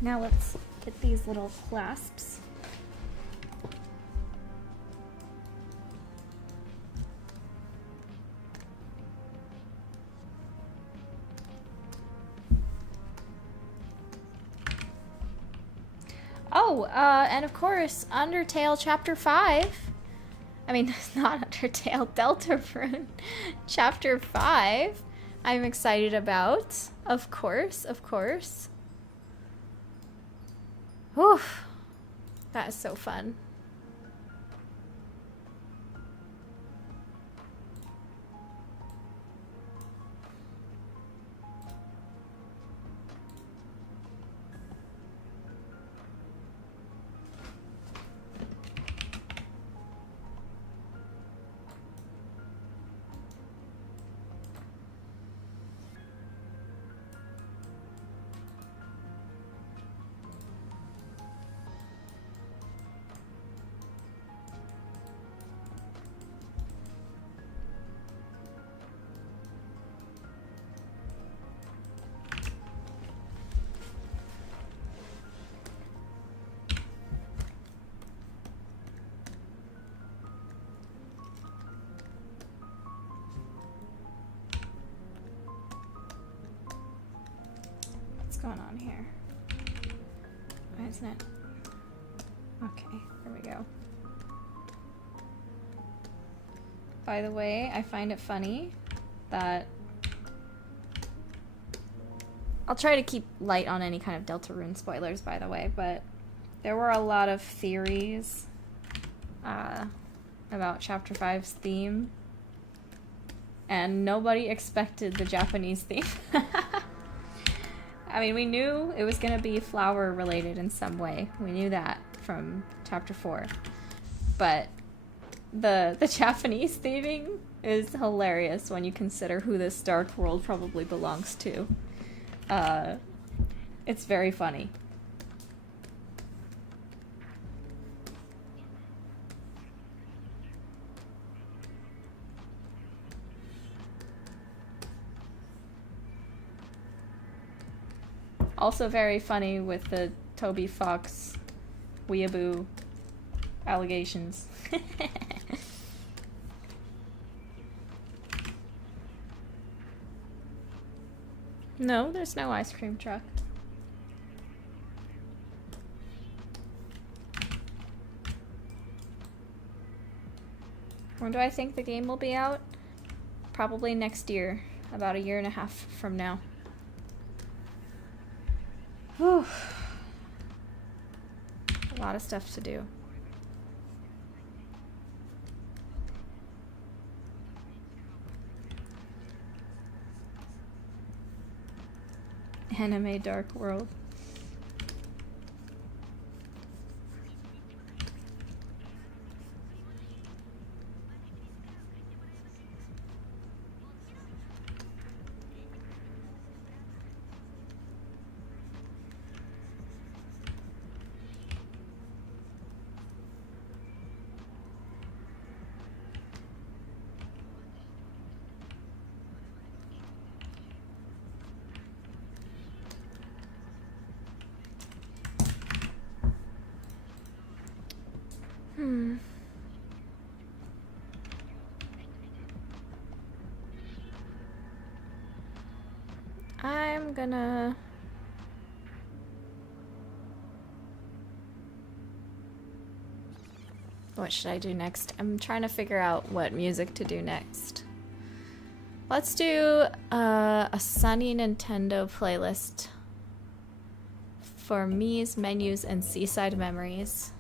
Now let's get these little clasps. Oh, and of course, Undertale Chapter 5. I mean, not Undertale, Deltarune Chapter 5. I'm excited about. Of course, of course. Whew. That is so fun. What's going on here? Why isn't it? Okay, there we go. By the way, I find it funny that I'll try to keep light on any kind of Deltarune spoilers, by the way, but there were a lot of theories about Chapter 5's theme. and nobody expected the Japanese theme. I mean, we knew it was going to be flower related in some way. We knew that from chapter 4. But the Japanese theming is hilarious when you consider who this dark world probably belongs to. It's very funny. Also very funny with the Toby Fox weeaboo allegations. No, there's no ice cream truck. When do I think the game will be out? Probably next year, about a year and a half from now. Whew. A lot of stuff to do. Anime Dark World. I'm gonna... What should I do next? I'm trying to figure out what music to do next. Let's do a Sunny Nintendo playlist for Mii's Menus and Seaside Memories.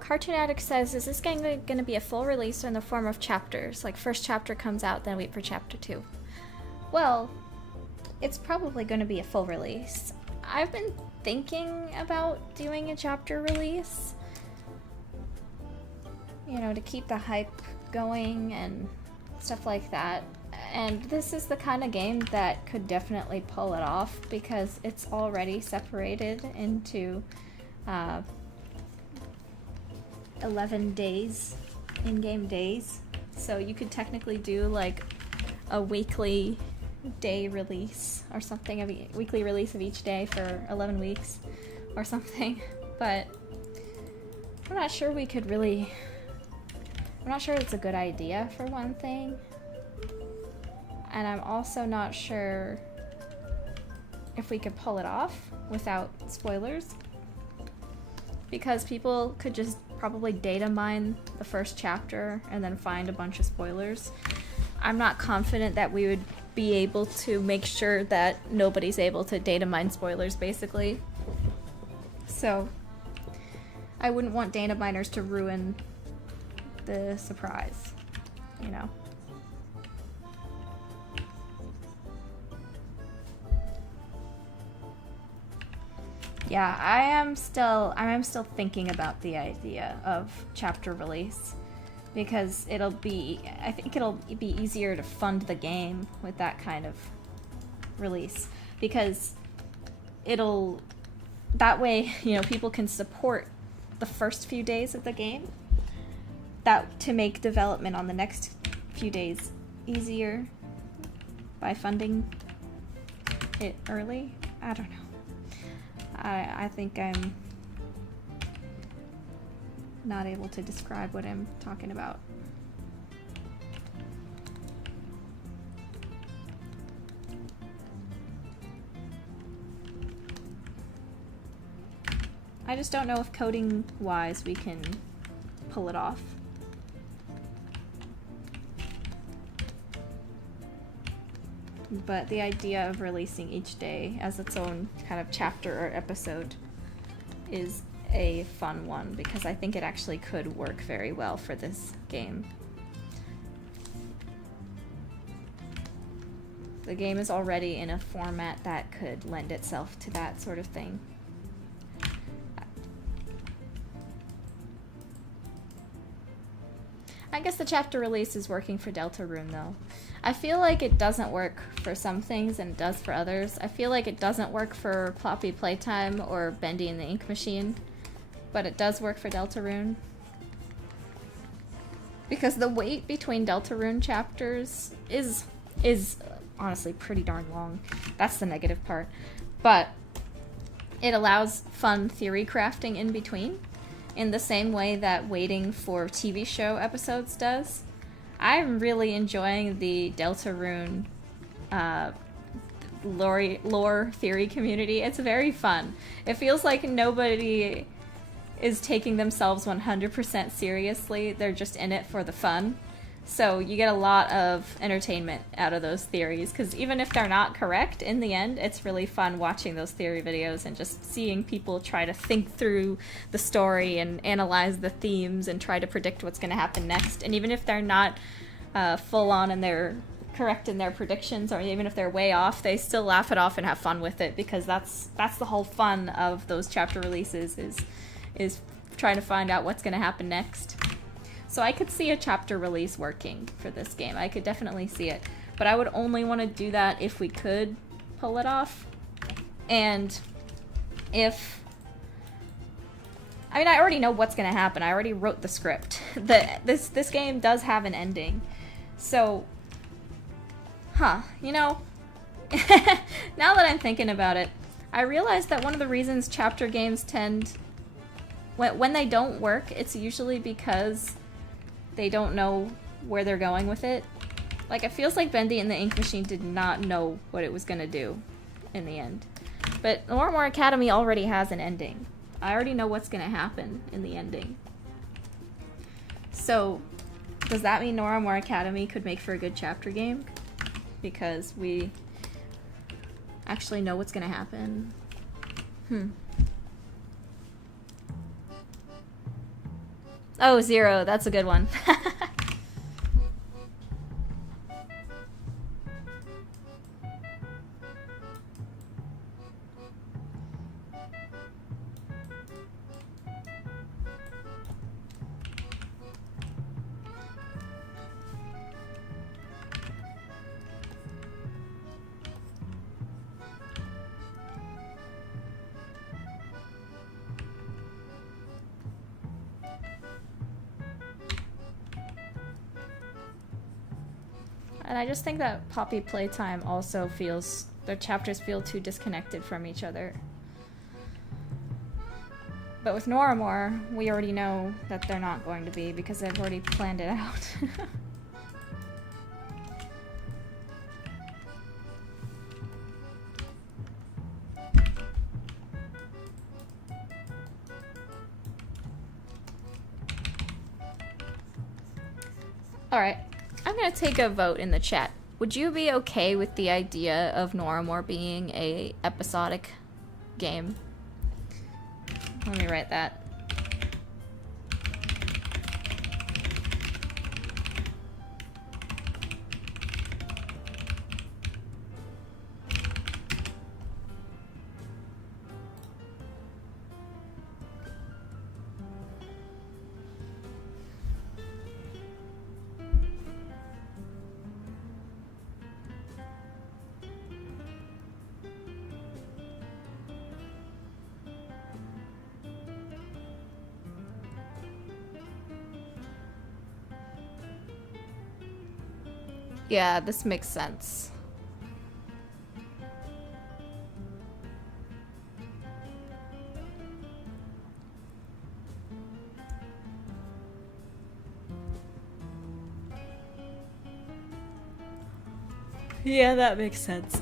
Cartoon Addict says, is this game going to be a full release or in the form of chapters? Like, first chapter comes out, then wait for chapter 2. Well, it's probably going to be a full release. I've been thinking about doing a chapter release, you know, to keep the hype going and stuff like that. And this is the kind of game that could definitely pull it off because it's already separated into 11 days, in-game days. So you could technically do like a weekly day release or something, a weekly release of each day for 11 weeks or something. But I'm not sure we could really... I'm not sure it's a good idea, for one thing. And I'm also not sure if we could pull it off without spoilers. Because people could just probably data mine the first chapter and then find a bunch of spoilers. I'm not confident that we would be able to make sure that nobody's able to data mine spoilers, basically. So I wouldn't want data miners to ruin the surprise, you know. Yeah, I am still thinking about the idea of chapter release because I think it'll be easier to fund the game with that kind of release because that way, you know, people can support the first few days of the game to make development on the next few days easier by funding it early. I don't know. I think I'm not able to describe what I'm talking about. I just don't know if coding-wise we can pull it off. But the idea of releasing each day as its own kind of chapter or episode is a fun one, because I think it actually could work very well for this game. The game is already in a format that could lend itself to that sort of thing. I guess the chapter release is working for Deltarune, though. I feel like it doesn't work for some things and it does for others. I feel like it doesn't work for Ploppy Playtime or Bendy and the Ink Machine, but it does work for Deltarune. Because the wait between Deltarune chapters is honestly pretty darn long. That's the negative part. But it allows fun theory crafting in between, in the same way that waiting for TV show episodes does. I'm really enjoying the Deltarune lore theory community. It's very fun. It feels like nobody is taking themselves 100% seriously. They're just in it for the fun. So you get a lot of entertainment out of those theories, because even if they're not correct, in the end, it's really fun watching those theory videos and just seeing people try to think through the story and analyze the themes and try to predict what's going to happen next. And even if they're not full on and they're correct in their predictions, or even if they're way off, they still laugh it off and have fun with it, because that's the whole fun of those chapter releases, is trying to find out what's going to happen next. So I could see a chapter release working for this game. I could definitely see it. But I would only want to do that if we could pull it off. And if... I mean, I already know what's going to happen. I already wrote the script. This game does have an ending. So... you know... now that I'm thinking about it, I realized that one of the reasons chapter games tend... When they don't work, it's usually because they don't know where they're going with it. Like, it feels like Bendy and the Ink Machine did not know what it was going to do in the end. But Noirmore Academy already has an ending. I already know what's going to happen in the ending. So, does that mean Noirmore Academy could make for a good chapter game? Because we actually know what's going to happen? Oh, Zero. That's a good one. And I just think that Poppy Playtime also feels... their chapters feel too disconnected from each other. But with Noirmore, we already know that they're not going to be, because they've already planned it out. Alright. I'm gonna take a vote in the chat. Would you be okay with the idea of Noirmore being a episodic game? Let me write that. Yeah, this makes sense. Yeah, that makes sense.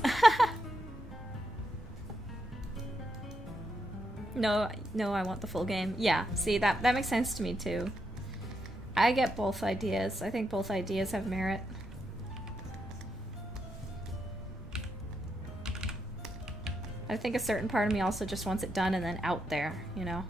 No, I want the full game. Yeah, see, that makes sense to me too. I get both ideas. I think both ideas have merit. I think a certain part of me also just wants it done and then out there, you know?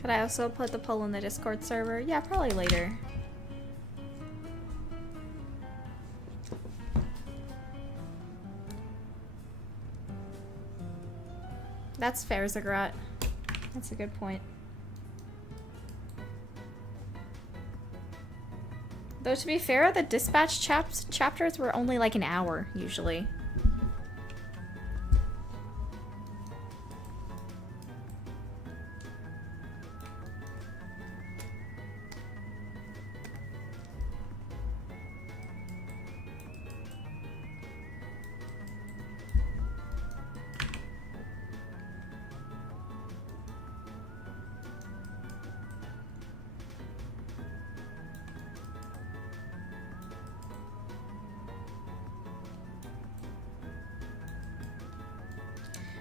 Could I also put the poll in the Discord server? Yeah, probably later. That's fair, Zagrat. That's a good point. Though to be fair, the dispatch chapters were only like an hour, usually.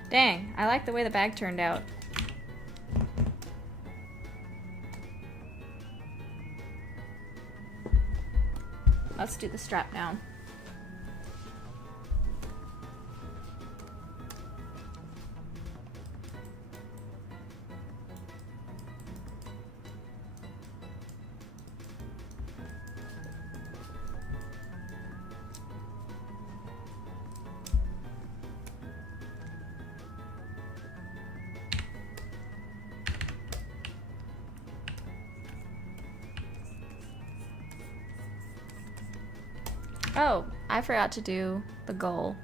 Dang, I like the way the bag turned out. Let's do the strap now. Oh, I forgot to do the goal.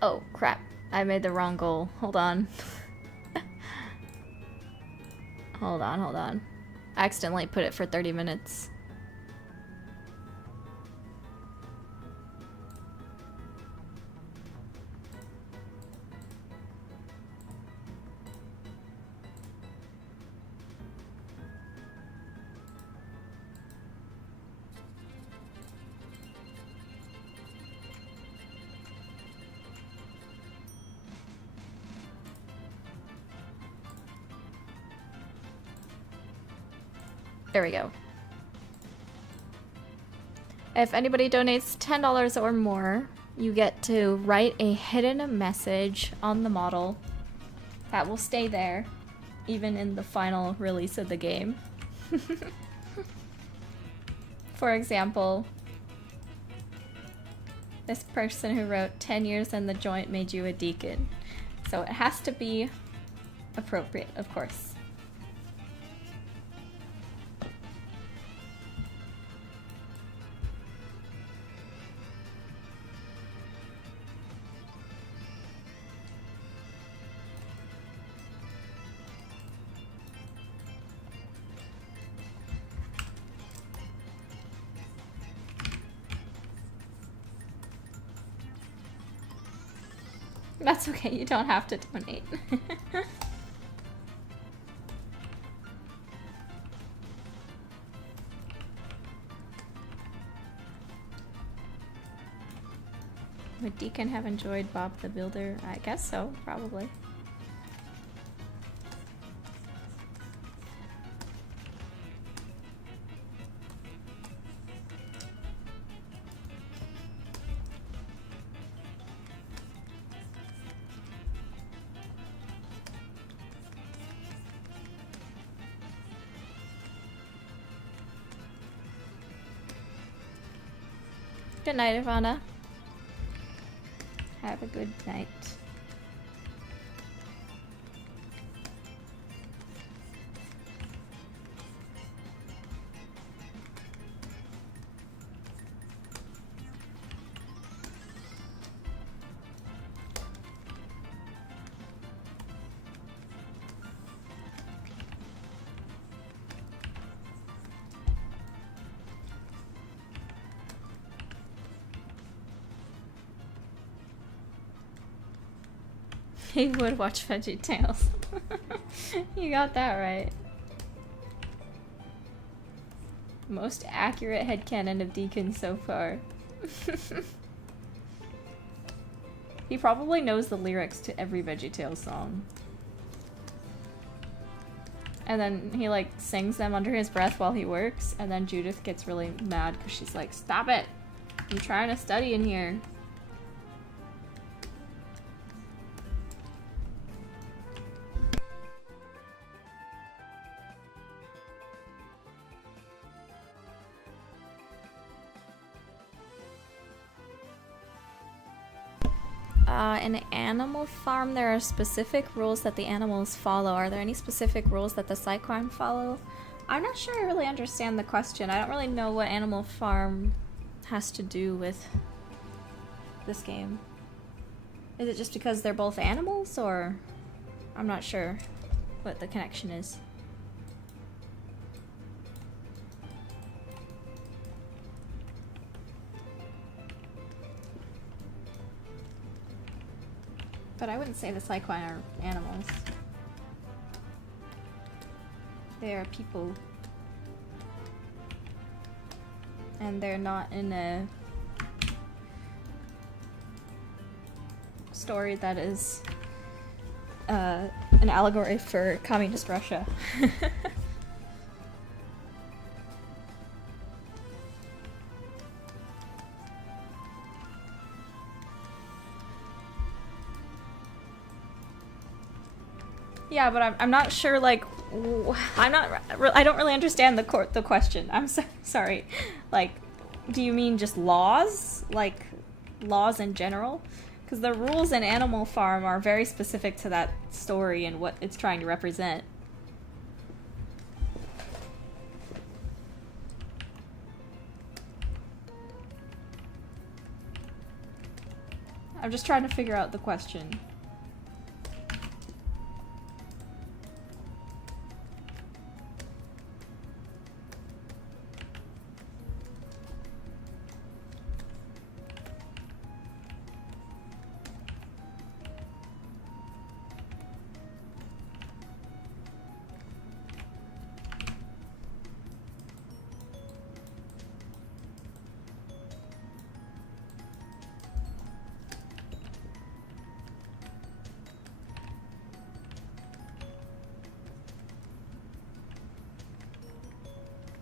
Oh, crap. I made the wrong goal. Hold on. Hold on. I accidentally put it for 30 minutes. There we go. If anybody donates $10 or more, you get to write a hidden message on the model that will stay there, even in the final release of the game. For example, this person who wrote 10 years in the joint made you a deacon. So it has to be appropriate, of course. That's okay, you don't have to donate. Would Deacon have enjoyed Bob the Builder? I guess so, probably. Good night, Ivana. Have a good night. He would watch VeggieTales. You got that right. Most accurate headcanon of Deacon so far. He probably knows the lyrics to every VeggieTales song. And then he like sings them under his breath while he works, and then Judith gets really mad because she's like, "Stop it! I'm trying to study in here." In Animal Farm, there are specific rules that the animals follow. Are there any specific rules that the Psyquine follow? I'm not sure I really understand the question. I don't really know what Animal Farm has to do with this game. Is it just because they're both animals, or I'm not sure what the connection is. But I wouldn't say the Psyquine are animals. They are people. And they're not in a story that is an allegory for communist Russia. Yeah, but I'm not sure, like, I don't really understand the question. I'm so sorry. Like, do you mean just laws? Like, laws in general? Because the rules in Animal Farm are very specific to that story and what it's trying to represent. I'm just trying to figure out the question.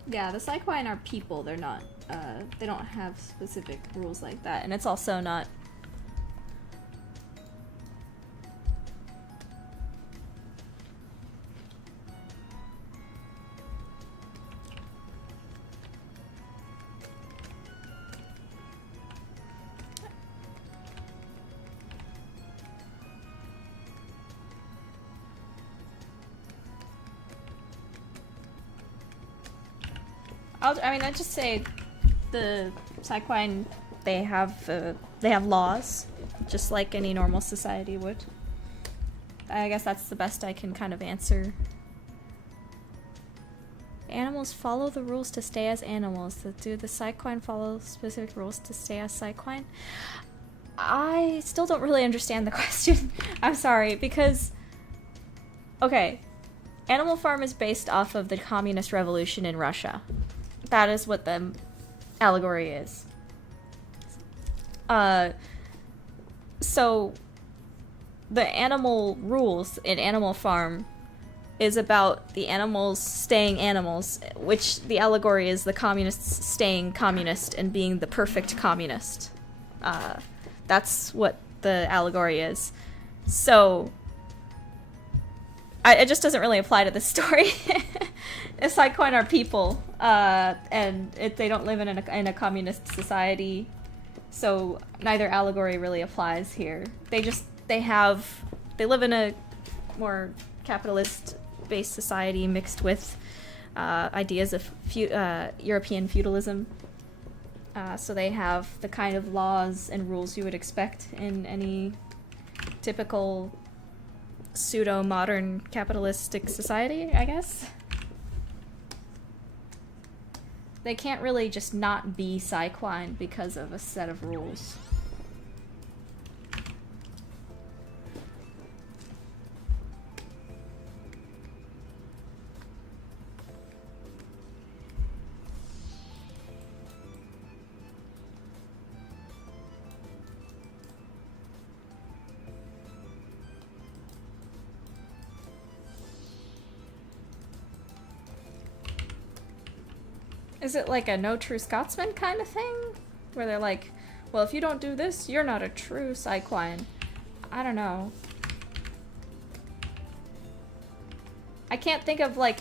Yeah, the Psyquine are people. They're not, they don't have specific rules like that. And it's also not... I'd just say the Psyquine, they have laws, just like any normal society would. I guess that's the best I can kind of answer. Animals follow the rules to stay as animals. Do the Psyquine follow specific rules to stay as Psyquine? I still don't really understand the question. I'm sorry, because... Okay, Animal Farm is based off of the communist revolution in Russia. That is what the allegory is. So the animal rules in Animal Farm is about the animals staying animals, which the allegory is the communists staying communist and being the perfect communist. That's what the allegory is. So it just doesn't really apply to this story. The Psycoin are people, and they don't live in a communist society, so neither allegory really applies here. They live in a more capitalist-based society mixed with ideas of European feudalism. So they have the kind of laws and rules you would expect in any typical pseudo-modern capitalistic society, I guess. They can't really just not be Psyquine because of a set of rules. Is it like a No True Scotsman kind of thing? Where they're like, well, if you don't do this, you're not a true Psyquine. I don't know. I can't think of, like,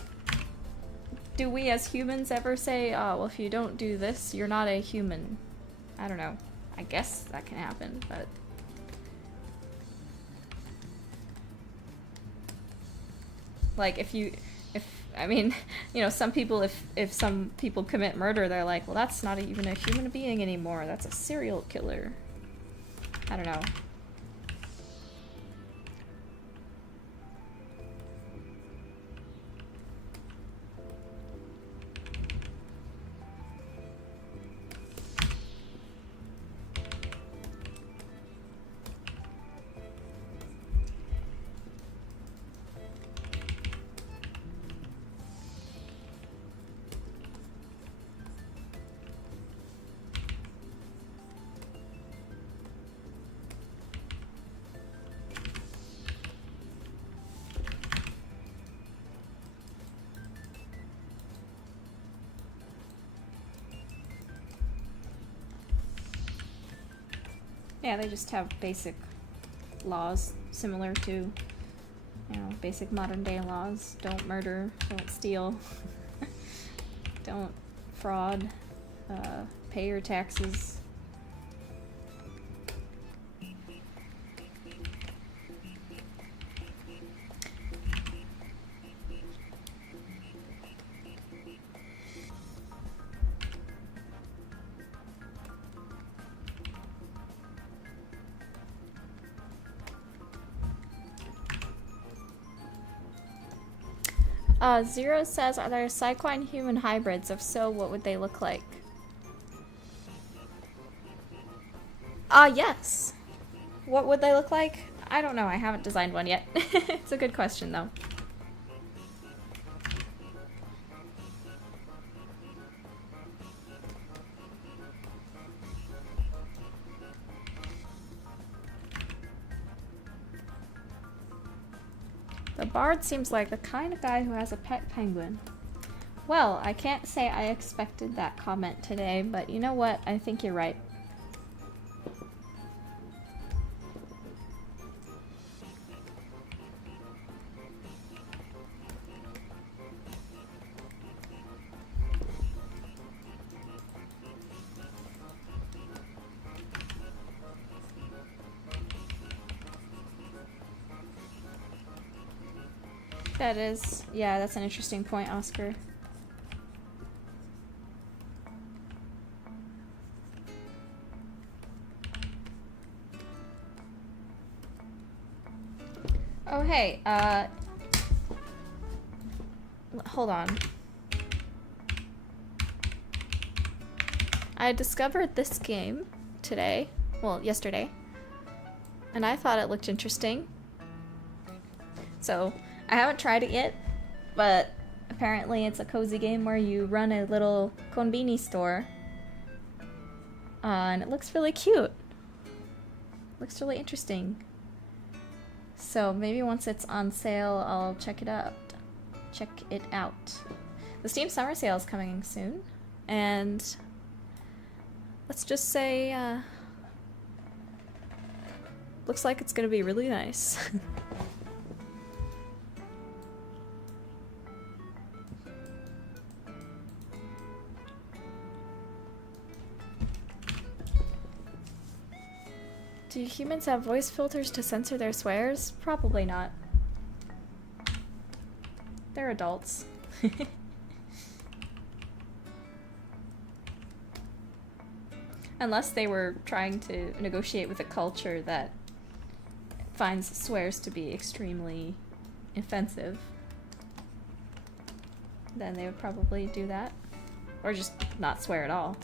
do we as humans ever say, oh, well, if you don't do this, you're not a human? I don't know. I guess that can happen, but... like, I mean, you know, some people, if some people commit murder, they're like, well, that's not even a human being anymore. That's a serial killer. I don't know. Yeah, they just have basic laws similar to, you know, basic modern day laws. Don't murder, don't steal, don't fraud, pay your taxes. Zero says, are there Psyquine human hybrids? If so, what would they look like? Yes. What would they look like? I don't know, I haven't designed one yet. It's a good question, though. The bard seems like the kind of guy who has a pet penguin. Well, I can't say I expected that comment today, but you know what? I think you're right. That is, yeah, that's an interesting point, Oscar. Oh, hey, hold on. I discovered this game today, well, yesterday, and I thought it looked interesting. So, I haven't tried it yet, but apparently it's a cozy game where you run a little konbini store, and it looks really cute. Looks really interesting. So maybe once it's on sale, I'll check it out. Check it out. The Steam Summer Sale is coming soon, and let's just say, looks like it's gonna be really nice. Do humans have voice filters to censor their swears? Probably not. They're adults. Unless they were trying to negotiate with a culture that finds swears to be extremely offensive, then they would probably do that. Or just not swear at all.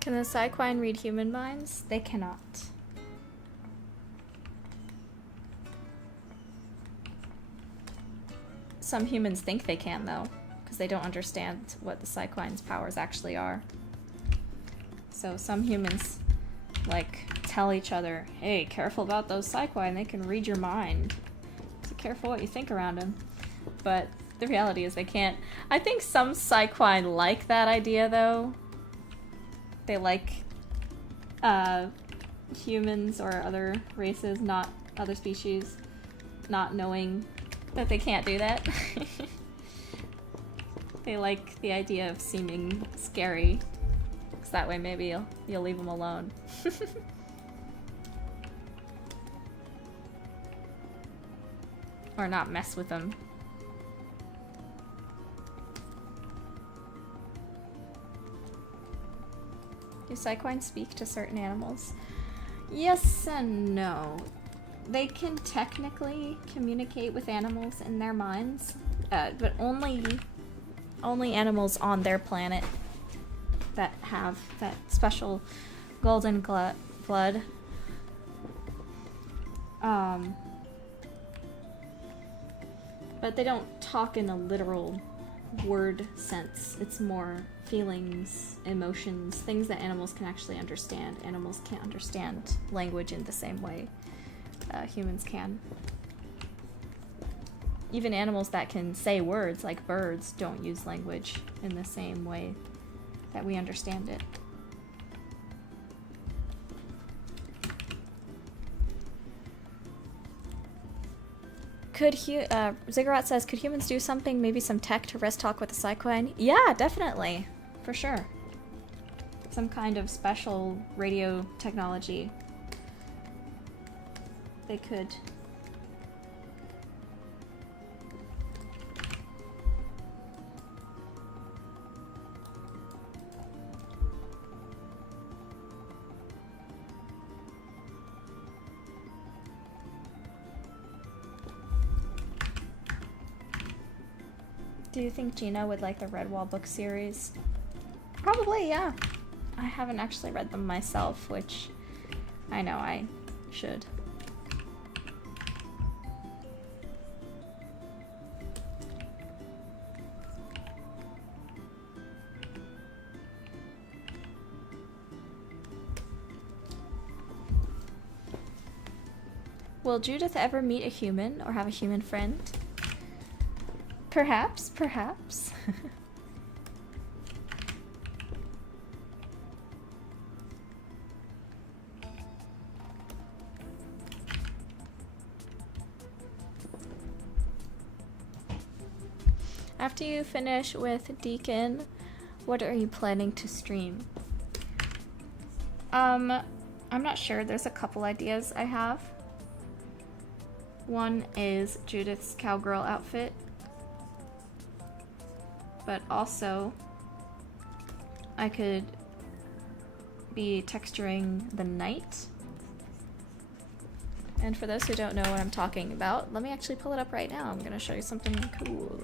Can the Psyquine read human minds? They cannot. Some humans think they can, though, because they don't understand what the Psyquine's powers actually are. So some humans, like, tell each other, hey, careful about those Psyquine, they can read your mind. So careful what you think around them. But the reality is they can't. I think some Psyquine like that idea, though. They like humans or other races, not other species, not knowing that they can't do that. They like the idea of seeming scary, because that way maybe you'll leave them alone. Or not mess with them. Do Psyquine speak to certain animals? Yes and no. They can technically communicate with animals in their minds, but only animals on their planet that have that special golden blood. But they don't talk in a literal word sense. It's more feelings, emotions, things that animals can actually understand. Animals can't understand language in the same way humans can. Even animals that can say words, like birds, don't use language in the same way that we understand it. Ziggurat says, could humans do something, maybe some tech to rest talk with the Psyquine? Yeah, definitely. For sure. Some kind of special radio technology. They could. Do you think Gina would like the Redwall book series? Probably, yeah. I haven't actually read them myself, which I know I should. Will Judith ever meet a human or have a human friend? Perhaps, perhaps. After you finish with Deacon, what are you planning to stream? I'm not sure. There's a couple ideas I have. One is Judith's cowgirl outfit, but also I could be texturing the night. And for those who don't know what I'm talking about, let me actually pull it up right now. I'm gonna show you something cool.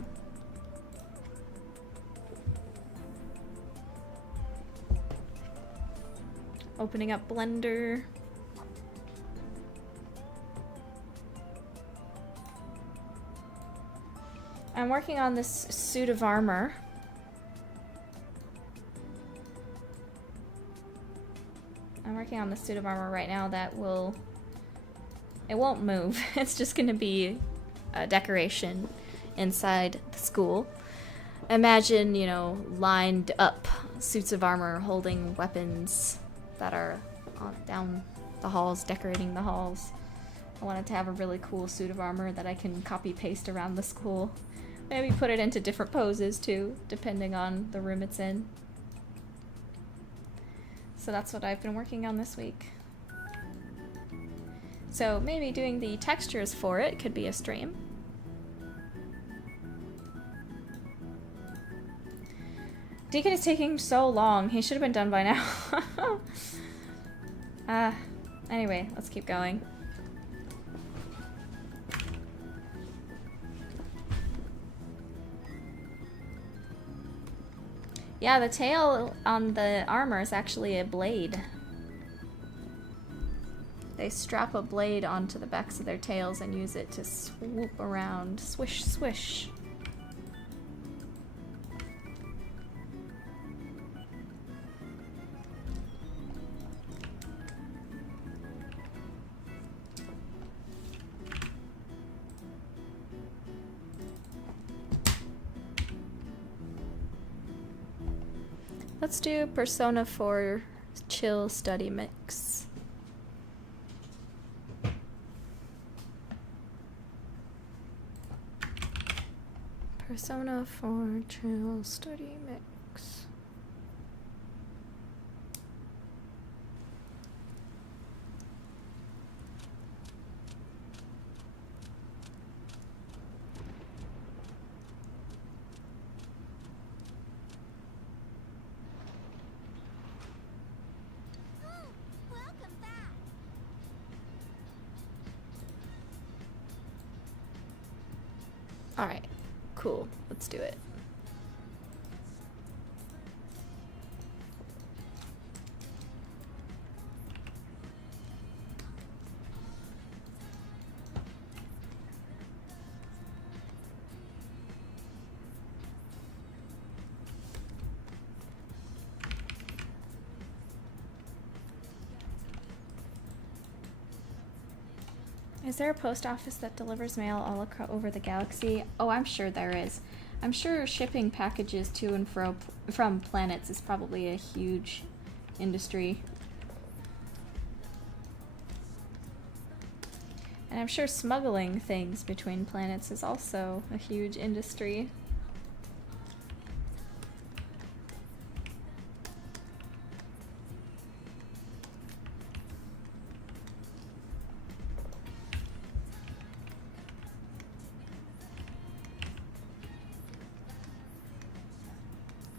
Opening up Blender. I'm working on this suit of armor. I'm working on the suit of armor right now that will... It won't move. It's just gonna be a decoration inside the school. Imagine, you know, lined up suits of armor holding weapons that are down the halls, decorating the halls. I wanted to have a really cool suit of armor that I can copy paste around the school. Maybe put it into different poses too, depending on the room it's in. So that's what I've been working on this week. So maybe doing the textures for it could be a stream. Deacon is taking so long. He should have been done by now. Anyway, let's keep going. Yeah, the tail on the armor is actually a blade. They strap a blade onto the backs of their tails and use it to swoop around. Swish, swish. Let's do Persona 4 Chill Study Mix. Persona 4 Chill Study Mix. All right. Cool. Let's do it. Is there a post office that delivers mail all over the galaxy? Oh, I'm sure there is. I'm sure shipping packages to and from planets is probably a huge industry. And I'm sure smuggling things between planets is also a huge industry.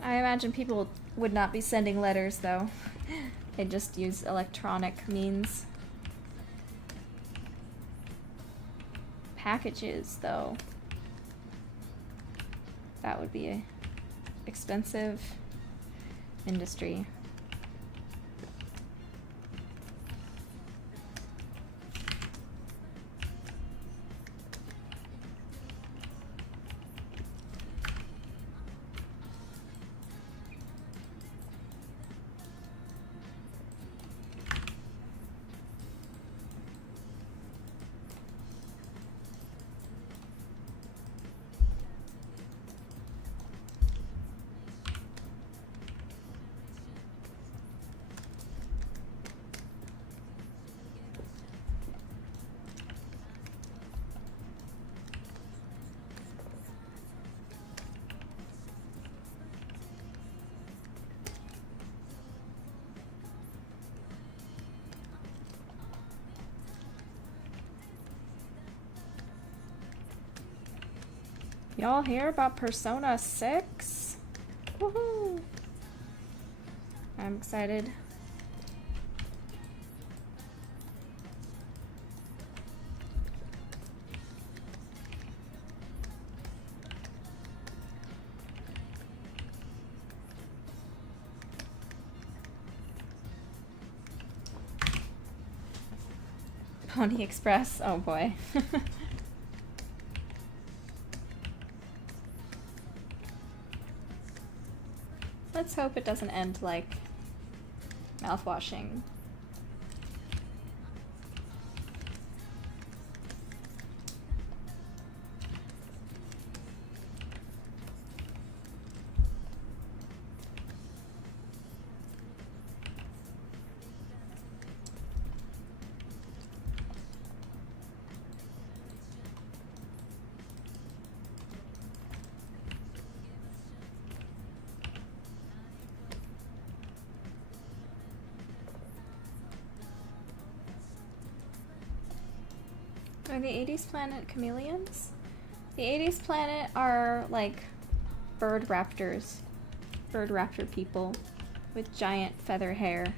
I imagine people would not be sending letters, though. They just use electronic means. Packages, though. That would be an expensive industry. Y'all hear about Persona 6? Woohoo! I'm excited. Pony Express? Oh boy. Let's hope it doesn't end like mouthwashing. Are the 80s planet chameleons? The 80s planet are like bird raptors. Bird raptor people with giant feather hair.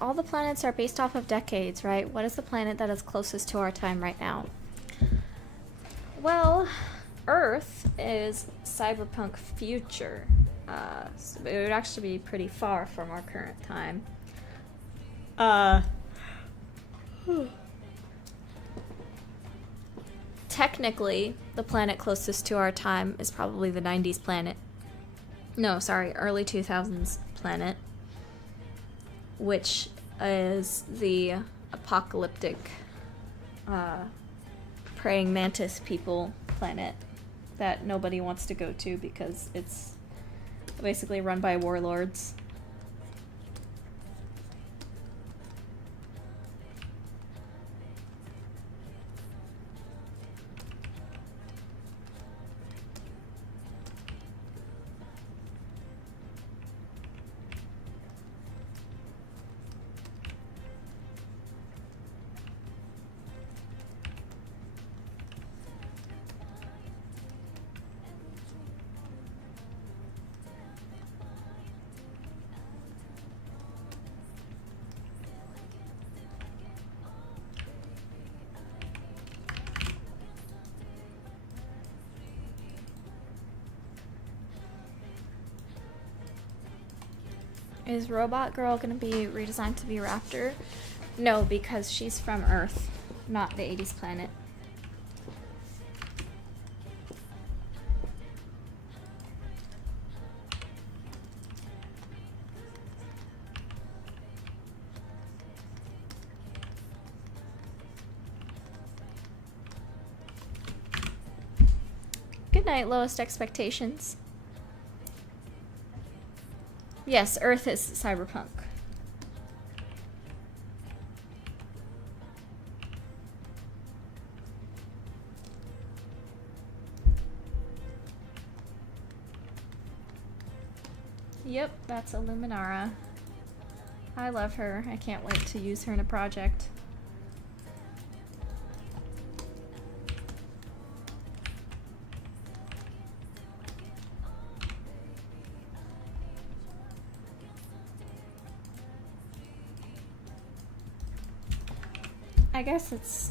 All the planets are based off of decades, right? What is the planet that is closest to our time right now? Well, Earth is cyberpunk future. So it would actually be pretty far from our current time. Technically, the planet closest to our time is probably the 90s planet. No, sorry, early 2000s planet. Which is the apocalyptic praying mantis people planet that nobody wants to go to because it's basically run by warlords. Is Robot Girl gonna be redesigned to be Raptor? No, because she's from Earth, not the 80s planet. Good night, Lowest Expectations. Yes, Earth is cyberpunk. Yep, that's a Luminara. I love her. I can't wait to use her in a project. I guess it's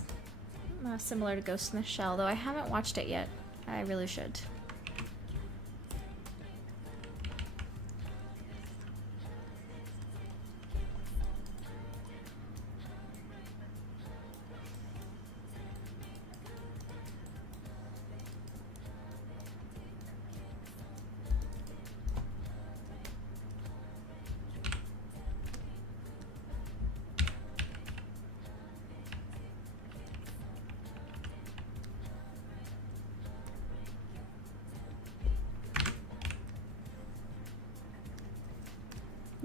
similar to Ghost in the Shell, though I haven't watched it yet. I really should.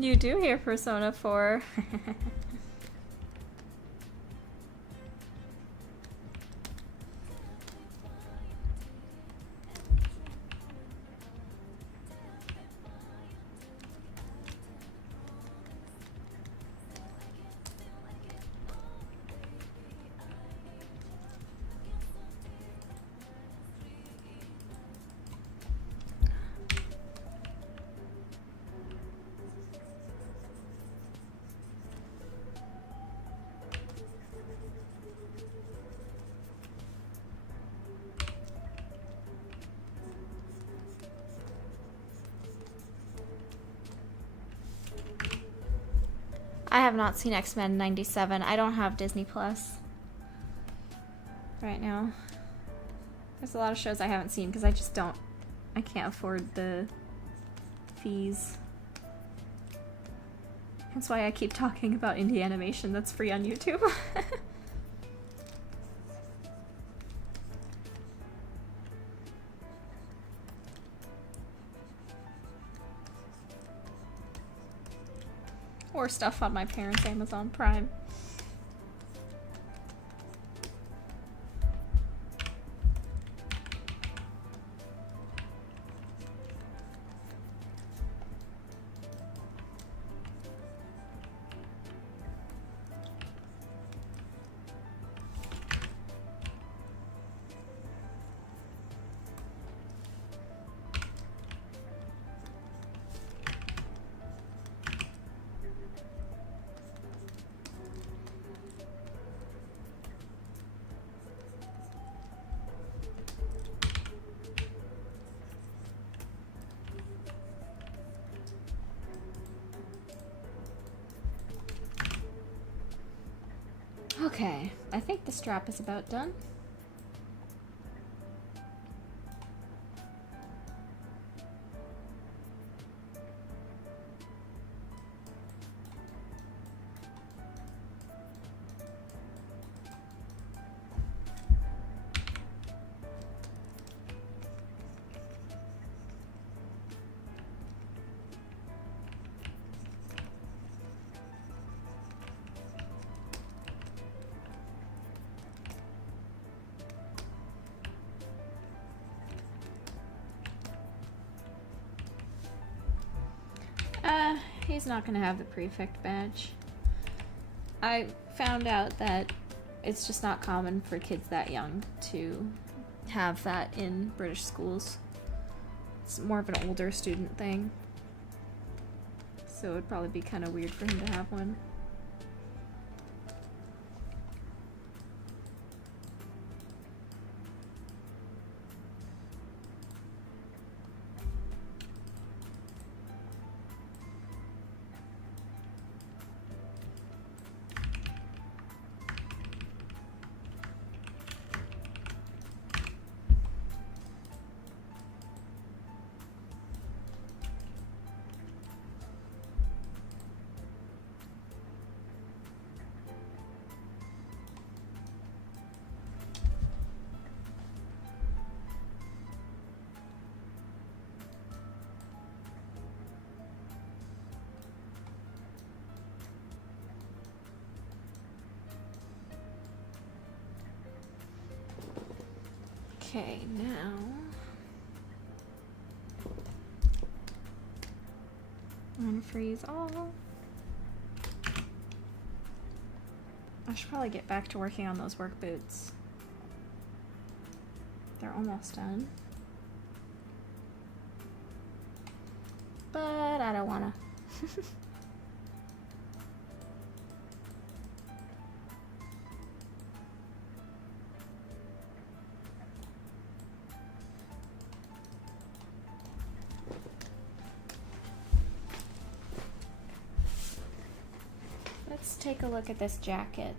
You do hear Persona 4. I have not seen X-Men 97. I don't have Disney Plus right now. There's a lot of shows I haven't seen because I can't afford the fees. That's why I keep talking about indie animation that's free on YouTube. Or stuff on my parents' Amazon Prime. Okay, I think the strap is about done. He's not gonna have the prefect badge. I found out that it's just not common for kids that young to have that in British schools. It's more of an older student thing. So it'd probably be kind of weird for him to have one. Okay, now unfreeze all. I should probably get back to working on those work boots. They're almost done. But I don't wanna. Let's take a look at this jacket.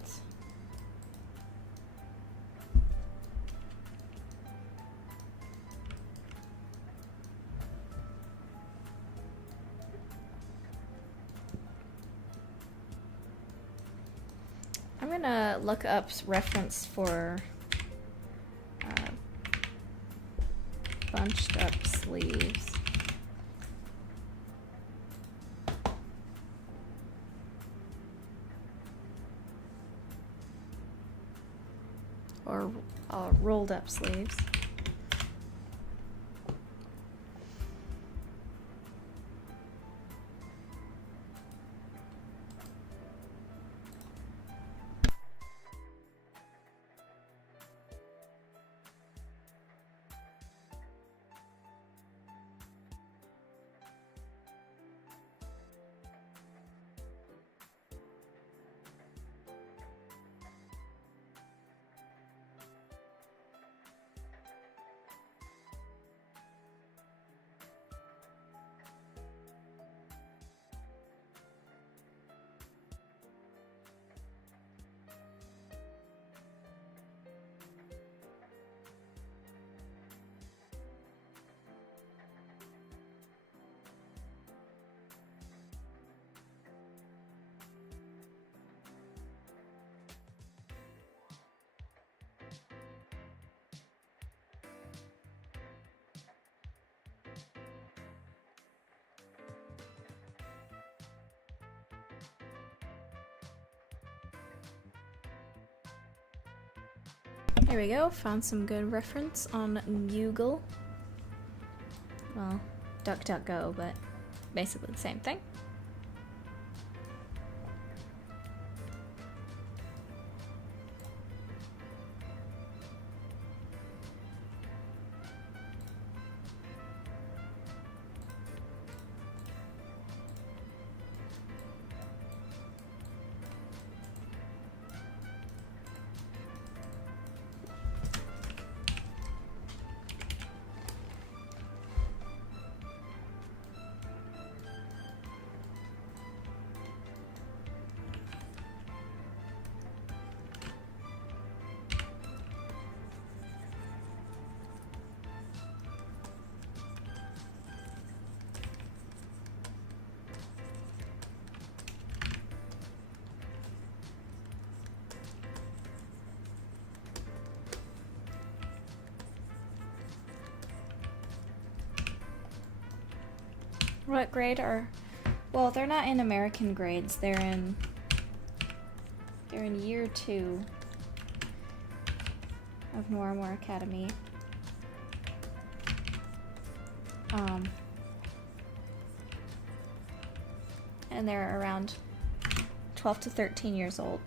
I'm gonna look up reference for bunched up sleeves. or rolled up sleeves. There we go, found some good reference on Google. Well, DuckDuckGo, but basically the same thing. What grade are... Well, they're not in American grades. They're in year 2 of Noirmore Academy. And they're around 12 to 13 years old.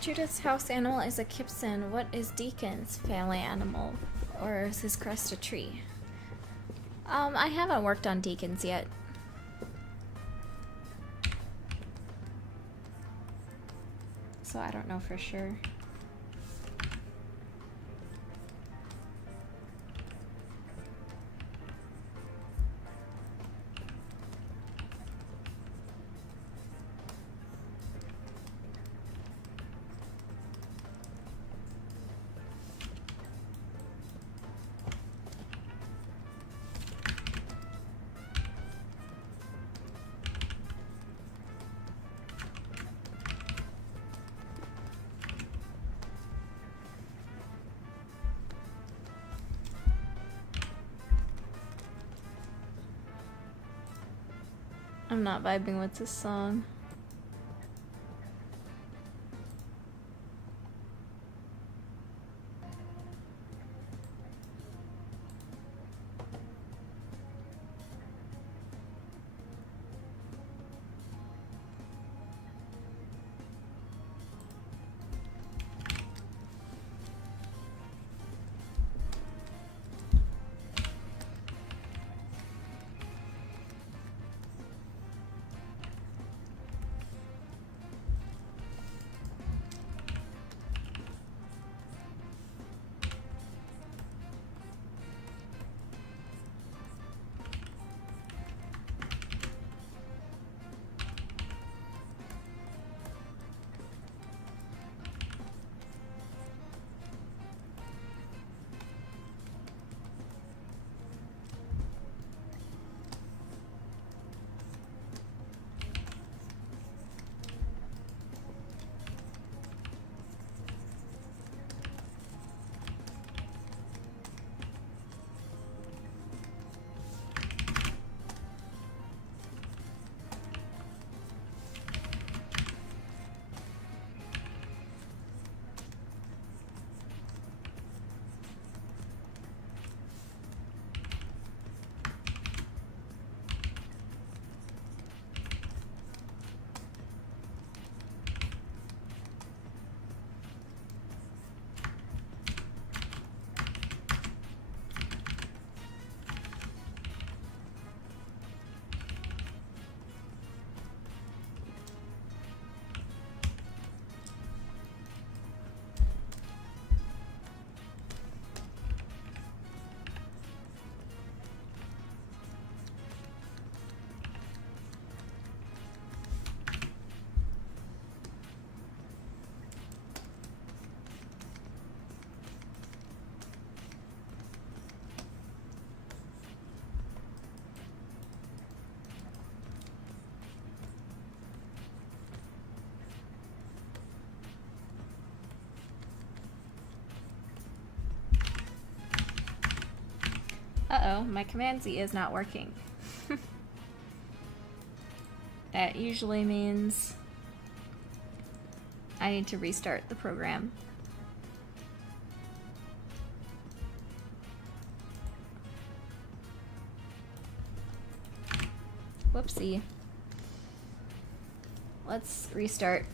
Judith's house animal is a Kipson. What is Deacon's family animal? Or is his crest a tree? I haven't worked on Deacon's yet. So I don't know for sure. I'm not vibing with this song. Uh-oh, my Command Z is not working. That usually means I need to restart the program. Whoopsie. Let's restart.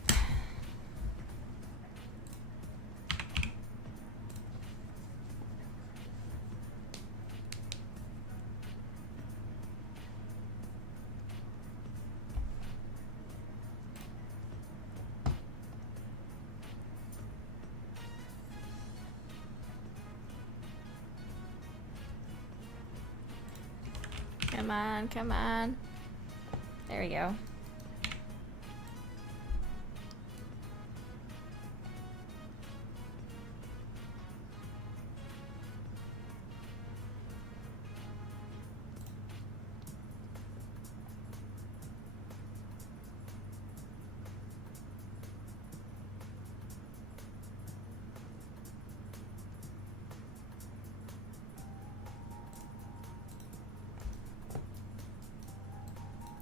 Come on, come on. There we go.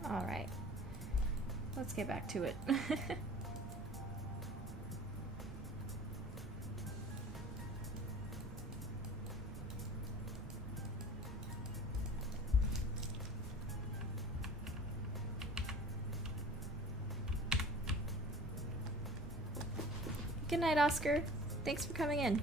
All right, let's get back to it. Good night, Oscar. Thanks for coming in.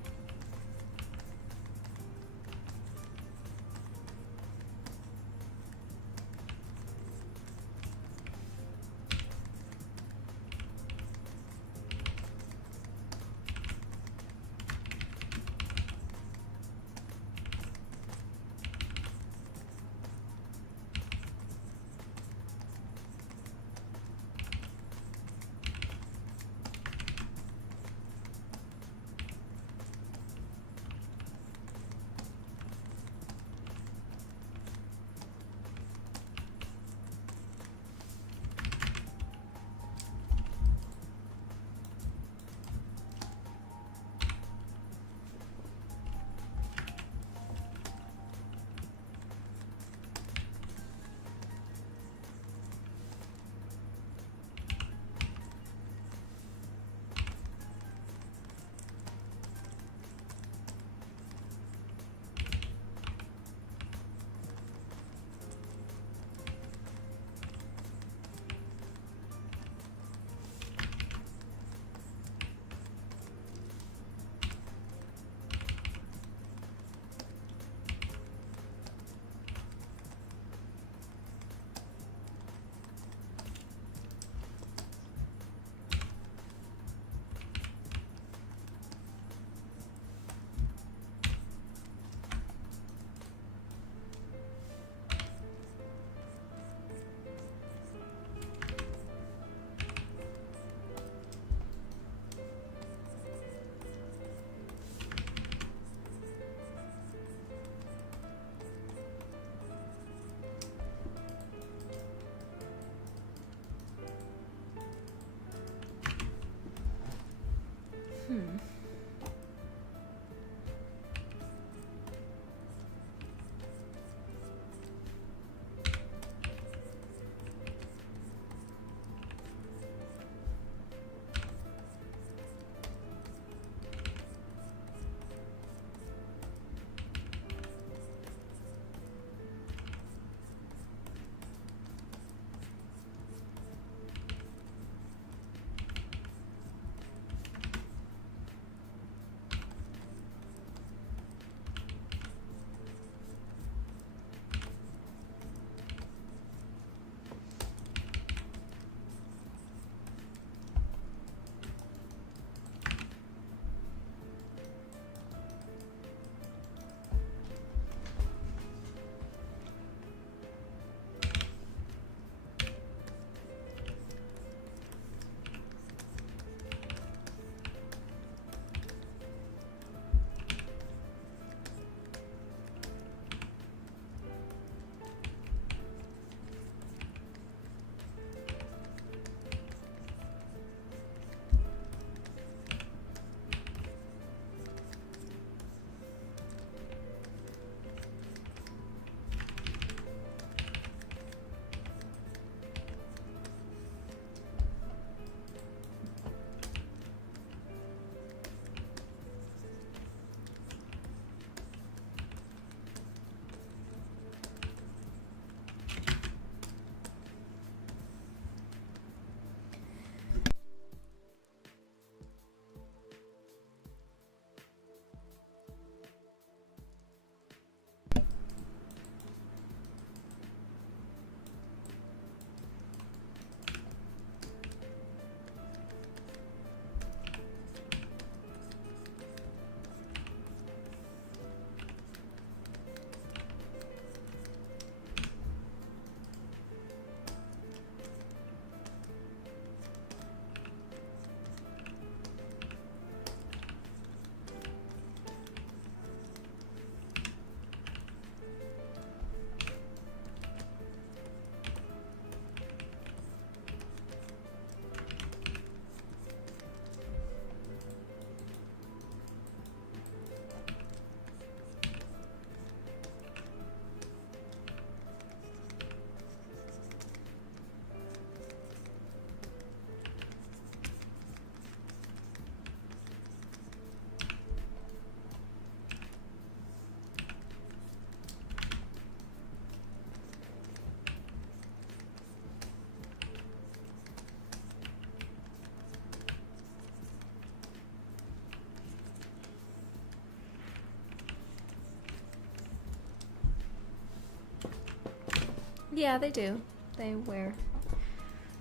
Yeah, they do. They wear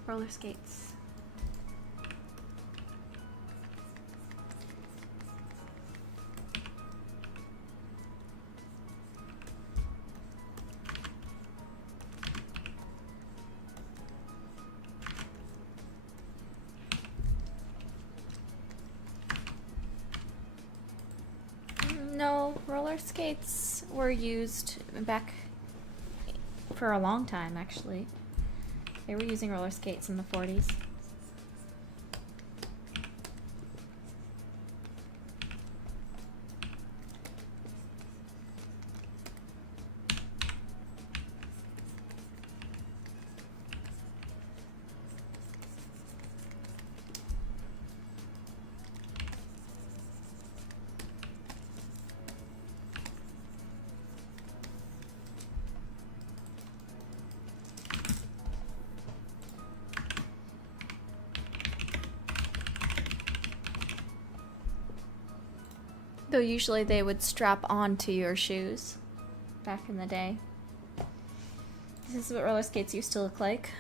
roller skates. No, roller skates were used back for a long time, actually. They were using roller skates in the 40s. Though usually they would strap onto your shoes back in the day. This is what roller skates used to look like.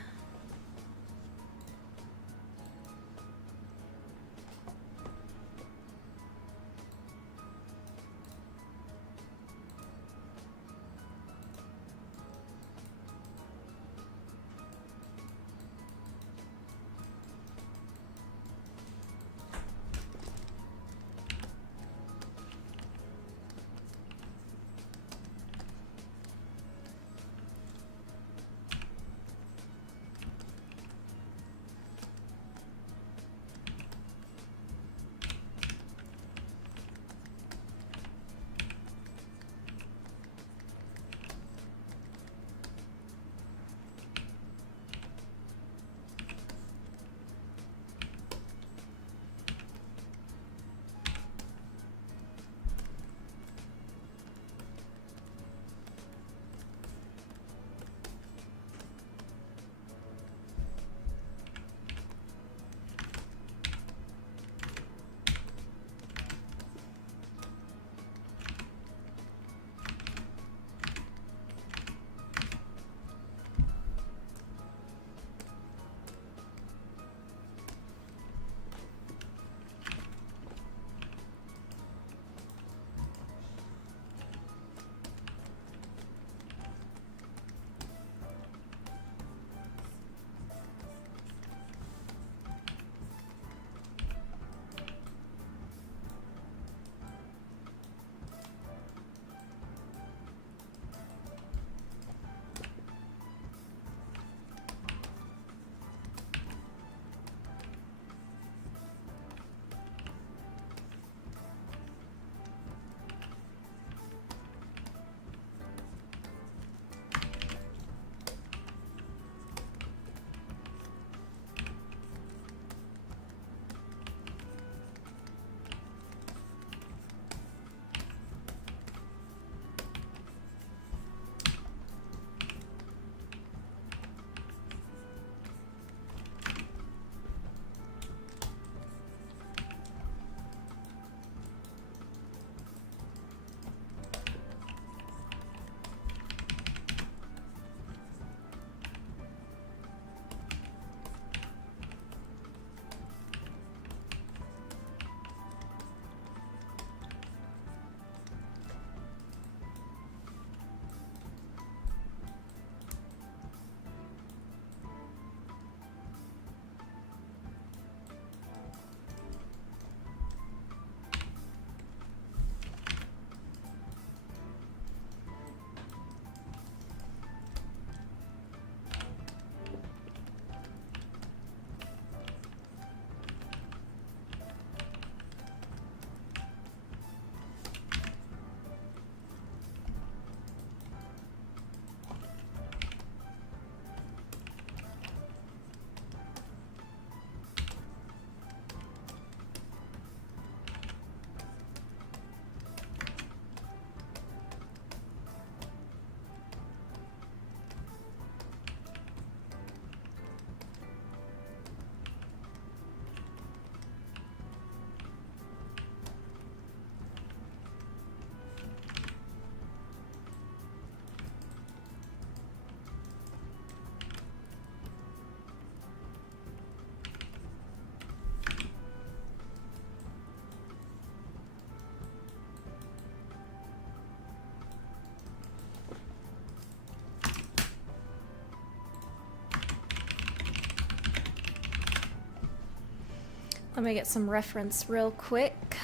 Let me get some reference real quick.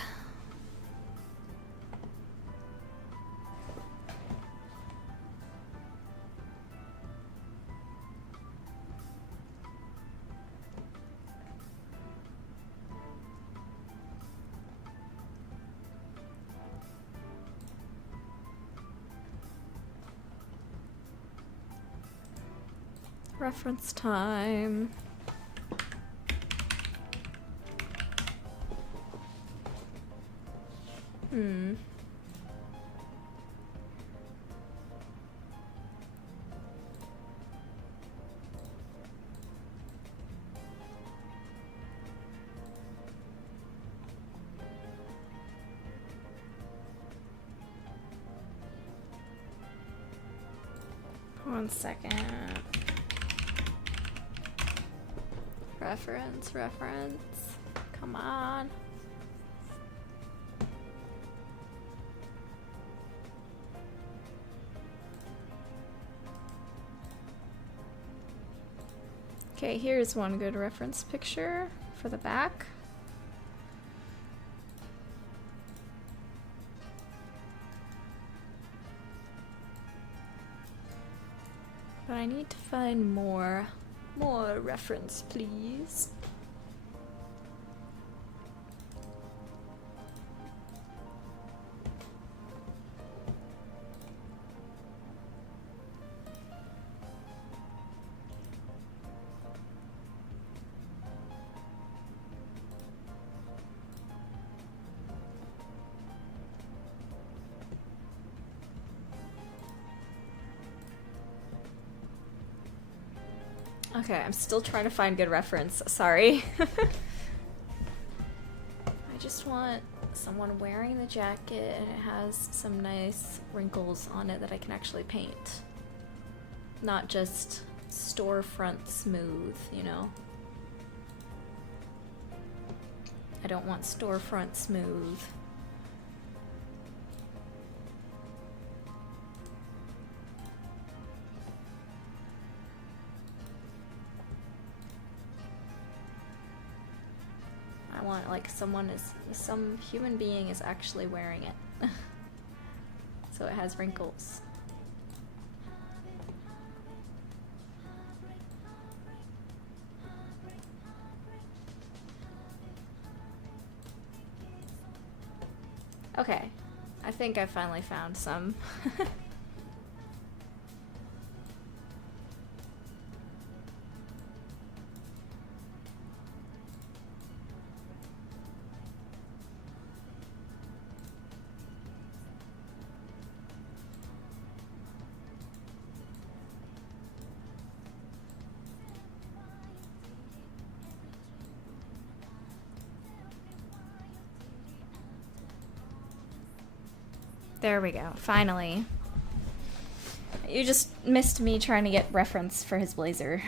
Reference time. One second. Reference. Come on. Okay, here's one good reference picture for the back. But I need to find more reference, please. Okay, I'm still trying to find good reference. Sorry. I just want someone wearing the jacket and it has some nice wrinkles on it that I can actually paint. Not just storefront smooth, you know? I don't want storefront smooth. I want like some human being is actually wearing it. So it has wrinkles. Okay, I think I finally found some. There we go, finally. You just missed me trying to get reference for his blazer.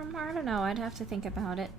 I don't know. I'd have to think about it.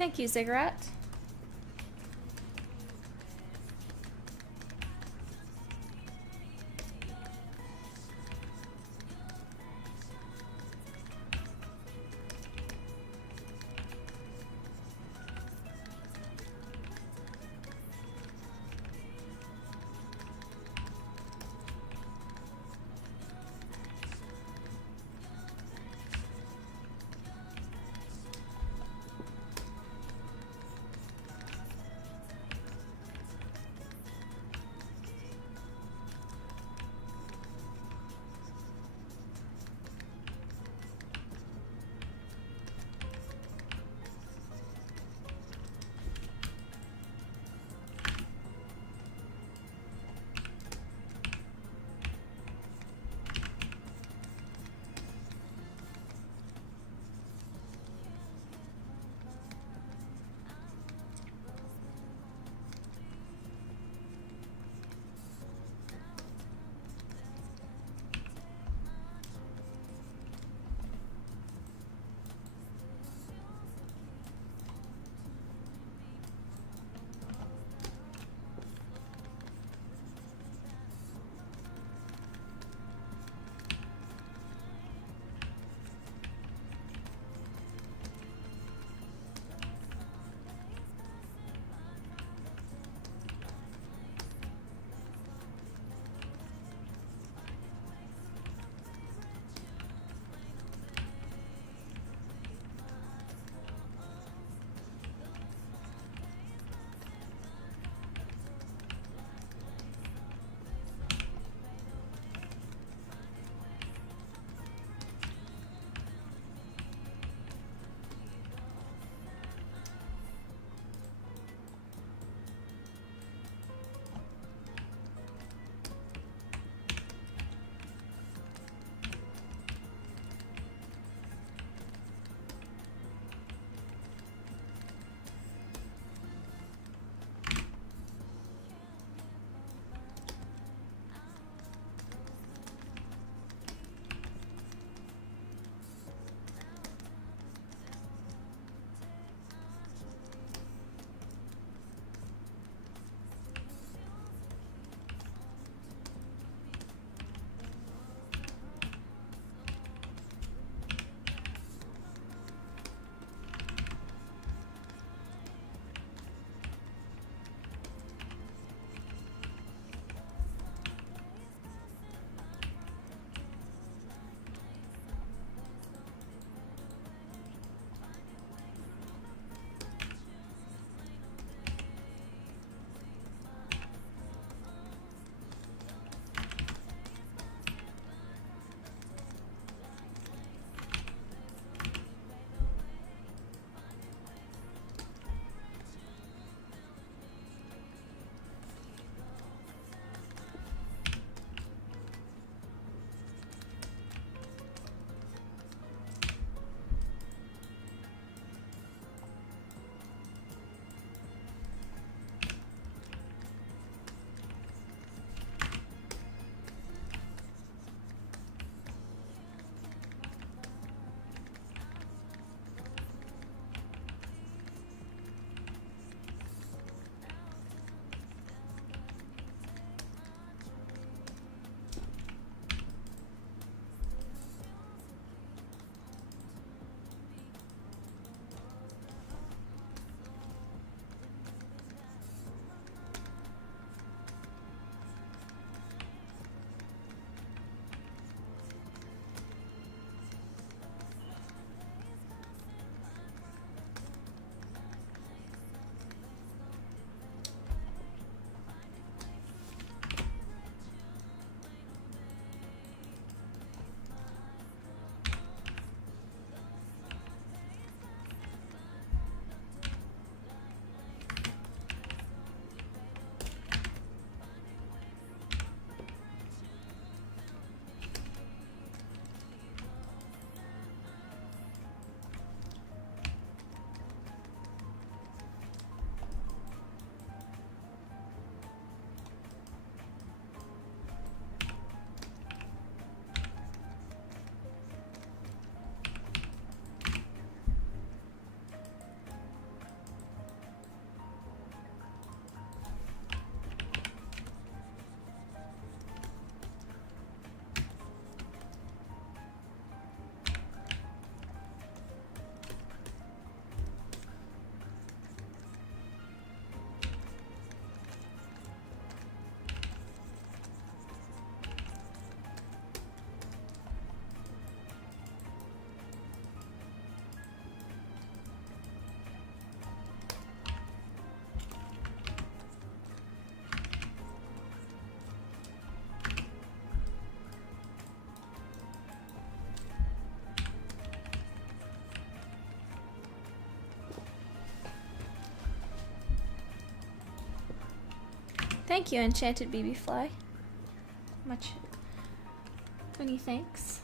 Thank you, Ziggurat. Thank you, Enchanted BB Fly. Many thanks.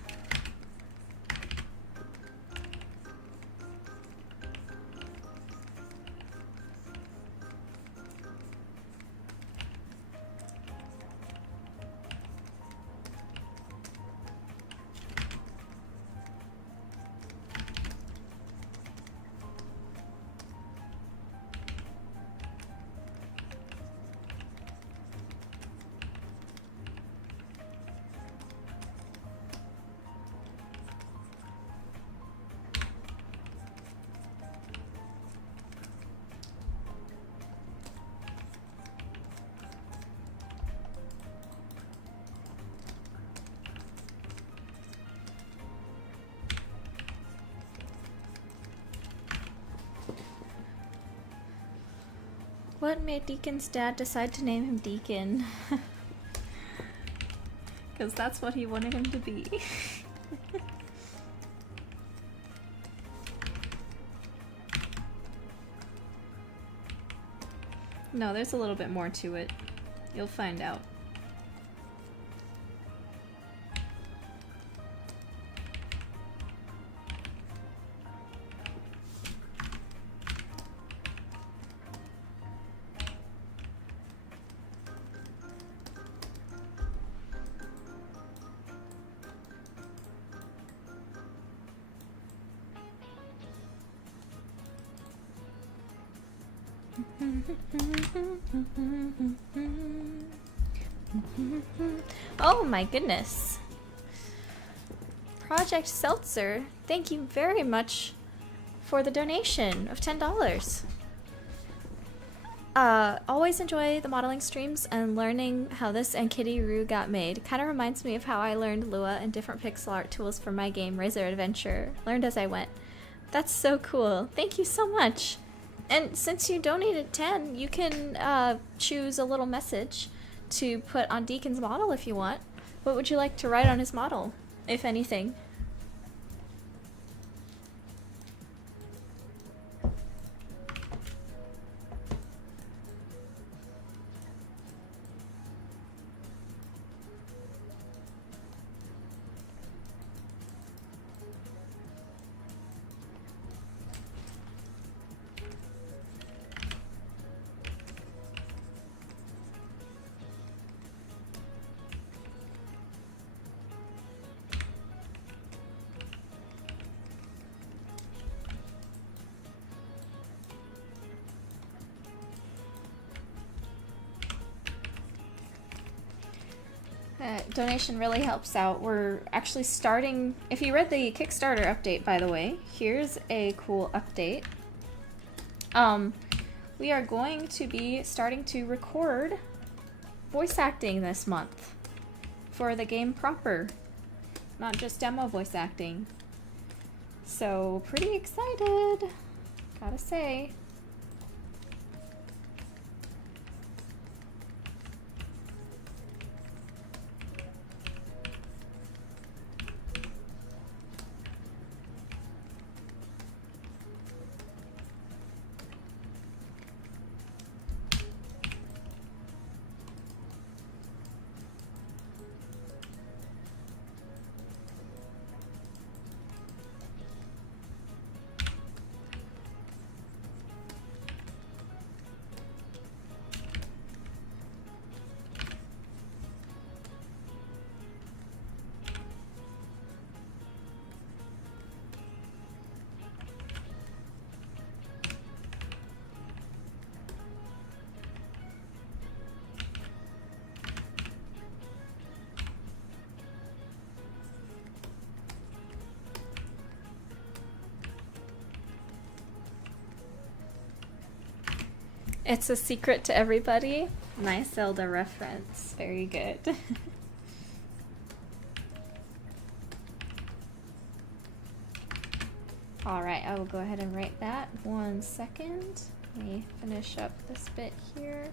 What made Deacon's dad decide to name him Deacon? Because that's what he wanted him to be. No, there's a little bit more to it. You'll find out. Oh my goodness. Project Seltzer, thank you very much for the donation of $10. Always enjoy the modeling streams and learning how this and Kitty Roo got made. Kind of reminds me of how I learned Lua and different pixel art tools for my game Razor Adventure. Learned as I went. That's so cool. Thank you so much. And since you donated 10, you can choose a little message to put on Deacon's model if you want. What would you like to write on his model, if anything? Donation really helps out. We're actually starting, if you read the Kickstarter update, by the way, here's a cool update. We are going to be starting to record voice acting this month for the game proper, not just demo voice acting. So pretty excited, gotta say. It's a secret to everybody. Nice Zelda reference. Very good. Alright, I will go ahead and write that. 1 second. Let me finish up this bit here.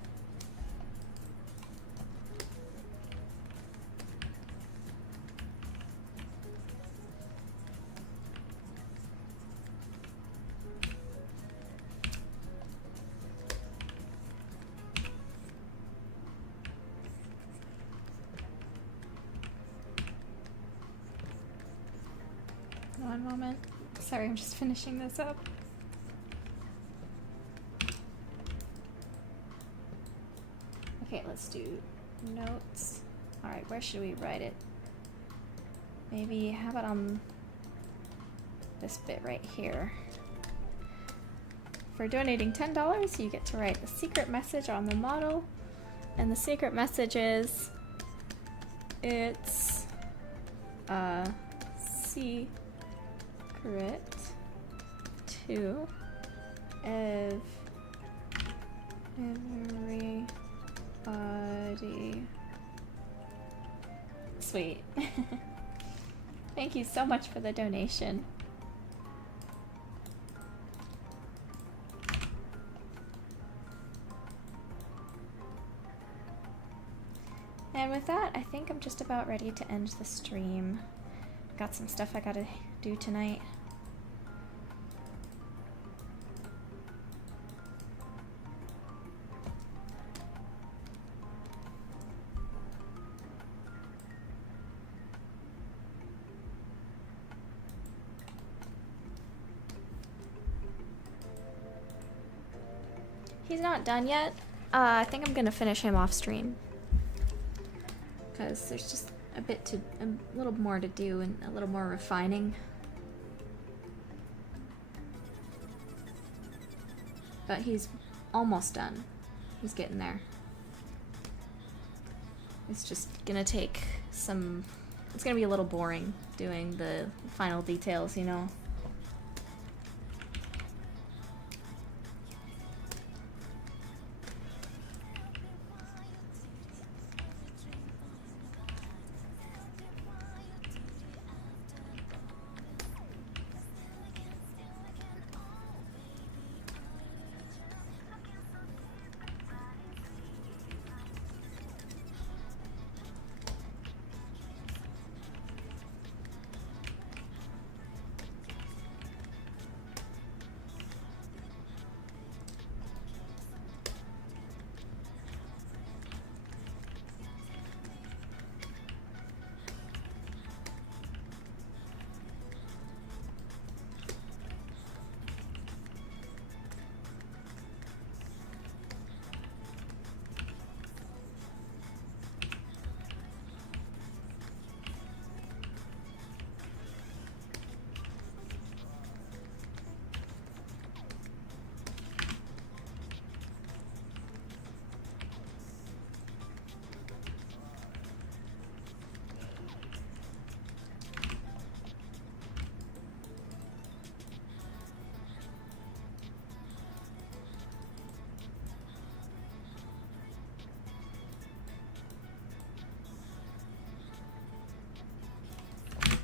One moment. Sorry, I'm just finishing this up. Okay, let's do notes. Alright, where should we write it? Maybe, how about on this bit right here? For donating $10, you get to write a secret message on the model. And the secret message is, it's a secret to everybody. Sweet. Thank you so much for the donation. And with that, I think I'm just about ready to end the stream. Got some stuff I gotta do tonight. He's not done yet. I think I'm gonna finish him off stream. Because there's just a little more to do and a little more refining. But he's almost done. He's getting there. It's just gonna take some... It's gonna be a little boring doing the final details, you know?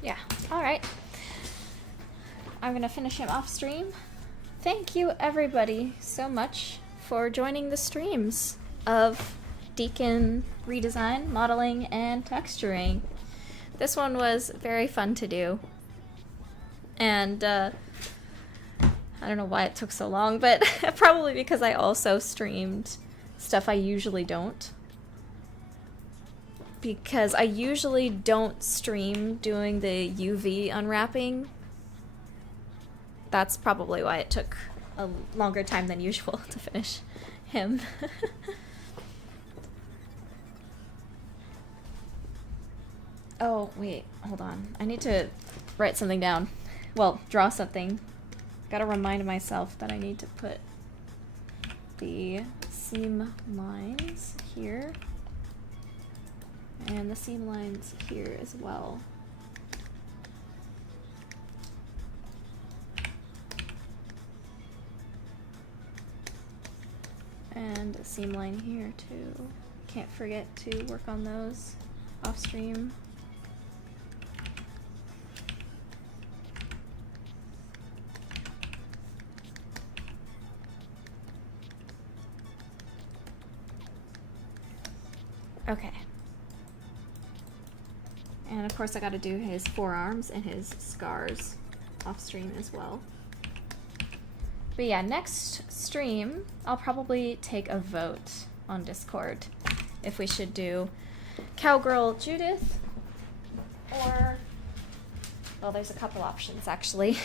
Yeah, alright. I'm gonna finish him off stream. Thank you everybody so much for joining the streams of Deacon redesign, modeling, and texturing. This one was very fun to do. And I don't know why it took so long, but probably because I also streamed stuff I usually don't. Because I usually don't stream doing the UV unwrapping. That's probably why it took a longer time than usual to finish him. Oh, wait, hold on. I need to write something down. Well, draw something. Gotta remind myself that I need to put the seam lines here. And the seam lines here as well. And a seam line here too. Can't forget to work on those off stream. Okay. And of course I gotta do his forearms and his scars off stream as well. But yeah, next stream, I'll probably take a vote on Discord if we should do Cowgirl Judith or Well, there's a couple options, actually.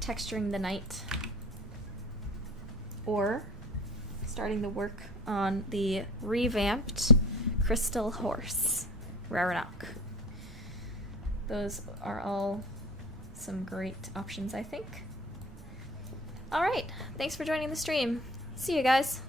Texturing the knight. Or starting the work on the revamped Crystal Horse, Raranok. Those are all some great options, I think. Alright, thanks for joining the stream. See you guys.